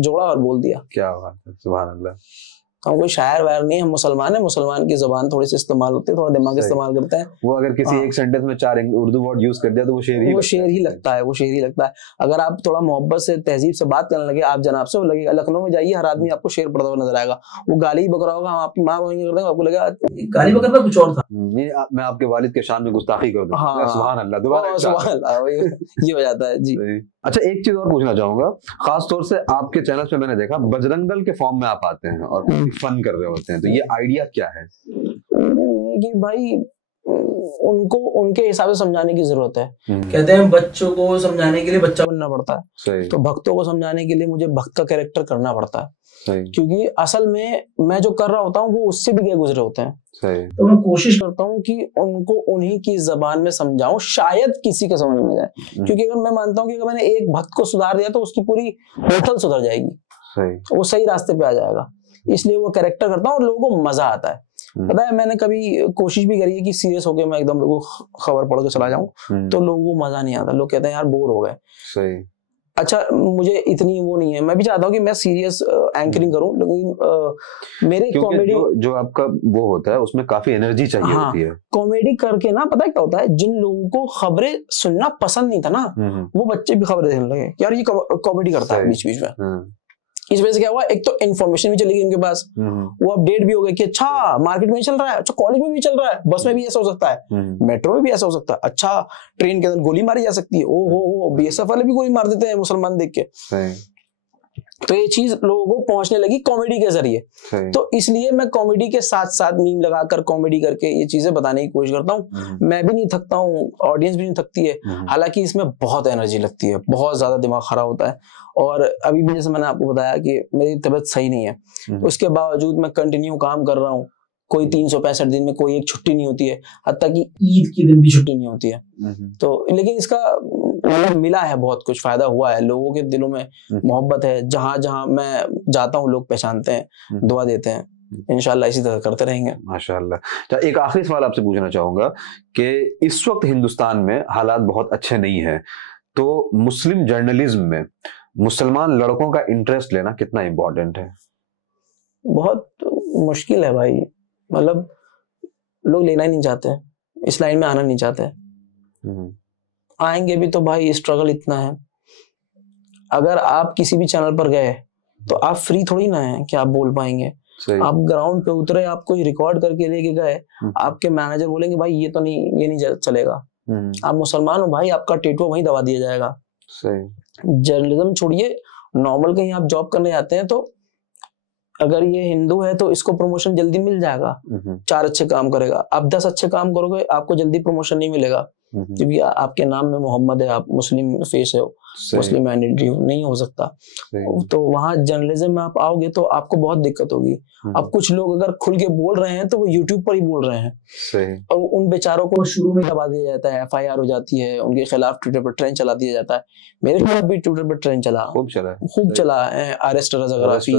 जोड़ा और बोल दिया। क्या बात है, सुभान अल्लाह। हम कोई शायर वायर नहीं, हम मुसलमान है, मुसलमान की जुबान थोड़ी सी इस्तेमाल होती है, थोड़ा दिमाग इस्तेमाल करते हैं। वो अगर किसी एक सेंटेंस में 4 उर्दू वर्ड यूज कर दिया तो वो शेर ही लगता है, वो शेर ही लगता है। अगर आप थोड़ा मोहब्बत से तहजीब से बात करने लगे, आप जनाब से, लगेगा लखनऊ में जाइए, हर आदमी आपको शेर पढ़ता हुआ नजर आएगा। वो गाली बकरा होगा, हम आपकी माँ बहन कर देंगे, आपको लगेगा गाली बकरा कुछ और था। मैं आपके वालिद के शान में गुस्ताखी कर दूं। हाँ, सुभान अल्लाह, दोबारा सुभान अल्लाह, ये हो जाता है जी। अच्छा, एक चीज और पूछना चाहूंगा, खास तौर से आपके चैनल पे मैंने देखा बजरंग दल के फॉर्म में आप आते हैं और फन कर रहे होते हैं, तो ये आइडिया क्या है? कि भाई उनको उनके हिसाब से समझाने की जरूरत है। कहते हैं बच्चों को समझाने के लिए बच्चा बनना पड़ता है, सही। तो भक्तों को समझाने के लिए मुझे भक्त का कैरेक्टर करना पड़ता है, सही। क्योंकि असल में मैं जो कर रहा होता हूँ वो उससे भी गए गुजरे होते हैं। सही। तो मैं कोशिश करता हूँ कि उनको उन्हीं की जबान में समझाऊं, शायद किसी के समझ में जाए, क्योंकि अगर मैं मानता हूँ कि अगर मैंने एक भक्त को सुधार दिया तो उसकी पूरी होटल सुधर जाएगी, सही। वो सही रास्ते पे आ जाएगा। इसलिए वो कैरेक्टर करता हूँ और लोगों को मजा आता है। पता है, मैंने कभी कोशिश भी करी है कि सीरियस होके मैं एकदम लोगों खबर पढ़ के चला जाऊं, तो लोगों को मजा नहीं आता, लोग कहते हैं यार बोर हो गए। सही। अच्छा, मुझे इतनी वो नहीं है, मैं भी चाहता हूँ कि मैं सीरियस एंकरिंग करूं, लेकिन मेरे कॉमेडी जो आपका वो होता है उसमें काफी एनर्जी चाहिए होती है। कॉमेडी करके ना, पता है क्या होता है, जिन लोगों को खबरें सुनना पसंद नहीं था ना, वो बच्चे भी खबरें देखने लगे, यार ये कॉमेडी करता है बीच बीच में। इस वजह से क्या हुआ, एक तो इन्फॉर्मेशन भी चली गई उनके पास, वो अपडेट भी हो गए कि अच्छा मार्केट में चल रहा है, अच्छा कॉलेज में भी चल रहा है, बस में भी ऐसा हो सकता है, मेट्रो में भी ऐसा हो सकता है, अच्छा ट्रेन के अंदर गोली मारी जा सकती है, ओ बीएसएफ वाले भी गोली मार देते हैं मुसलमान देख के। तो ये चीज लोगों को पहुंचने लगी कॉमेडी के जरिए, तो इसलिए मैं कॉमेडी के साथ साथ मीम लगाकर कॉमेडी करके ये चीजें बताने की कोशिश करता हूँ। मैं भी नहीं थकता हूँ, ऑडियंस भी नहीं थकती है, हालांकि इसमें बहुत एनर्जी लगती है, बहुत ज्यादा दिमाग खराब होता है। और अभी भी जैसे मैंने आपको बताया कि मेरी तबीयत सही नहीं है, उसके बावजूद मैं कंटिन्यू काम कर रहा हूँ। कोई 365 दिन में कोई एक छुट्टी नहीं होती है, हत्ता कि ईद के दिन भी छुट्टी नहीं होती है। तो लेकिन इसका मिला है, बहुत कुछ फायदा हुआ है, लोगों के दिलों में मोहब्बत है, जहां जहां मैं जाता हूँ लोग पहचानते हैं, दुआ देते हैं। इंशाल्लाह इसी तरह करते रहेंगे। माशाल्लाह। एक आखिरी सवाल आपसे पूछना चाहूंगा कि इस वक्त हिंदुस्तान में हालात बहुत अच्छे नहीं है, तो मुस्लिम जर्नलिज्म में मुसलमान लड़कों का इंटरेस्ट लेना कितना इम्पोर्टेंट है? बहुत मुश्किल है भाई, मतलब लोग लेना ही नहीं चाहते, इस लाइन में आना नहीं चाहते। आएंगे भी तो भाई स्ट्रगल इतना है। अगर आप किसी भी चैनल पर गए तो आप फ्री थोड़ी ना है कि आप बोल पाएंगे। आप ग्राउंड पे उतरे, आप कोई रिकॉर्ड करके लेके गए, आपके मैनेजर बोलेंगे भाई ये तो नहीं, ये नहीं चलेगा। आप मुसलमान हो भाई, आपका टेटू वहीं दबा दिया जाएगा। जर्नलिज्म छोड़िए, नॉर्मल कहीं आप जॉब करने जाते हैं तो अगर ये हिंदू है तो इसको प्रमोशन जल्दी मिल जाएगा, 4 अच्छे काम करेगा। आप 10 अच्छे काम करोगे, आपको जल्दी प्रमोशन नहीं मिलेगा, क्योंकि आपके नाम में मोहम्मद है, आप मुस्लिम फेस हो। मुस्लिम माइनॉरिटी नहीं हो सकता। तो वहाँ जर्नलिज्म में आप आओगे तो आपको बहुत दिक्कत होगी। अब कुछ लोग अगर खुल के बोल रहे हैं तो वो यूट्यूब पर ही बोल रहे हैं, और उन बेचारों को शुरू में दबा दिया जाता है, FIR हो जाती है, उनके खिलाफ ट्विटर पर ट्रेंड चला दिया जाता है। मेरे खिलाफ भी ट्विटर पर ट्रेंड चला, खूब चला, अरेस्ट रजाग्राफी,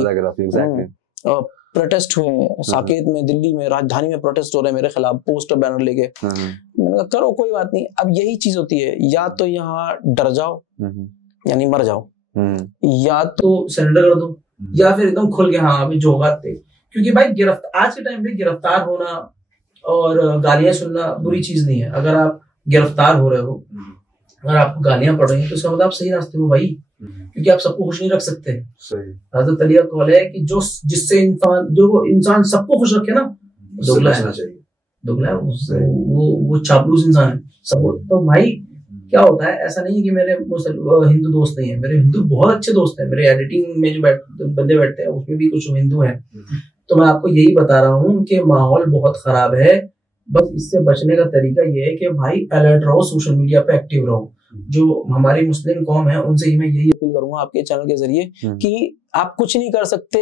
प्रोटेस्ट हुए साकेत में, दिल्ली में, राजधानी में प्रोटेस्ट हो रहे हैं मेरे खिलाफ, पोस्टर बैनर लेके। मैंने कहा करो, कोई बात नहीं। अब यही चीज होती है, या तो यहाँ डर जाओ यानी मर जाओ, या तो सरेंडर कर दो, या फिर एकदम खुल के हाँ अभी जो होगा। क्योंकि भाई आज के टाइम पे गिरफ्तार होना और गालियां सुनना बुरी चीज नहीं है। अगर आप गिरफ्तार हो रहे हो, अगर आप गालियां पढ़ रहे हैं, तो इसका मतलब आप सही रास्ते हो भाई, क्योंकि आप सबको खुश नहीं रख सकते। हज़रत अली का कौल है कि जिससे इंसान सबको खुश रखे ना, दुगला है, दुगला है, वो चापलूस इंसान है सबको। तो भाई क्या होता है, ऐसा नहीं है कि मेरे हिंदू दोस्त नहीं है, मेरे हिंदू बहुत अच्छे दोस्त हैं। मेरे एडिटिंग में जो बंदे बैठते हैं उसमें भी कुछ हिंदू हैं। तो मैं आपको यही बता रहा हूँ कि माहौल बहुत खराब है। बस इससे बचने का तरीका ये है कि भाई अलर्ट रहो, सोशल मीडिया पे एक्टिव रहो। जो हमारी मुस्लिम कौम है उनसे ही मैं यही अपील करूंगा आपके चैनल के जरिए कि आप कुछ नहीं कर सकते,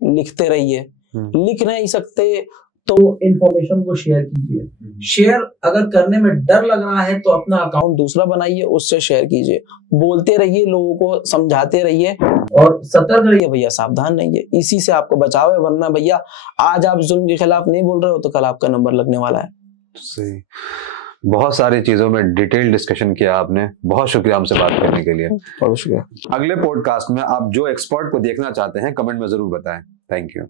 लिखते रहिए। लिख नहीं सकते तो इंफॉर्मेशन को शेयर कीजिए। शेयर अगर करने में डर लग रहा है तो अपना अकाउंट दूसरा बनाइए, उससे शेयर कीजिए। बोलते रहिए, लोगों को समझाते रहिए और सतर्क रहिए भैया, सावधान रहिए। इसी से आपको बचाव है, वरना भैया आज आप जुल्म के खिलाफ नहीं बोल रहे हो तो कल आपका नंबर लगने वाला है। सही, बहुत सारी चीजों में डिटेल डिस्कशन किया आपने। बहुत शुक्रिया हमसे बात करने के लिए। बहुत शुक्रिया। अगले पॉडकास्ट में आप जो एक्सपर्ट को देखना चाहते हैं कमेंट में जरूर बताएं। Thank you.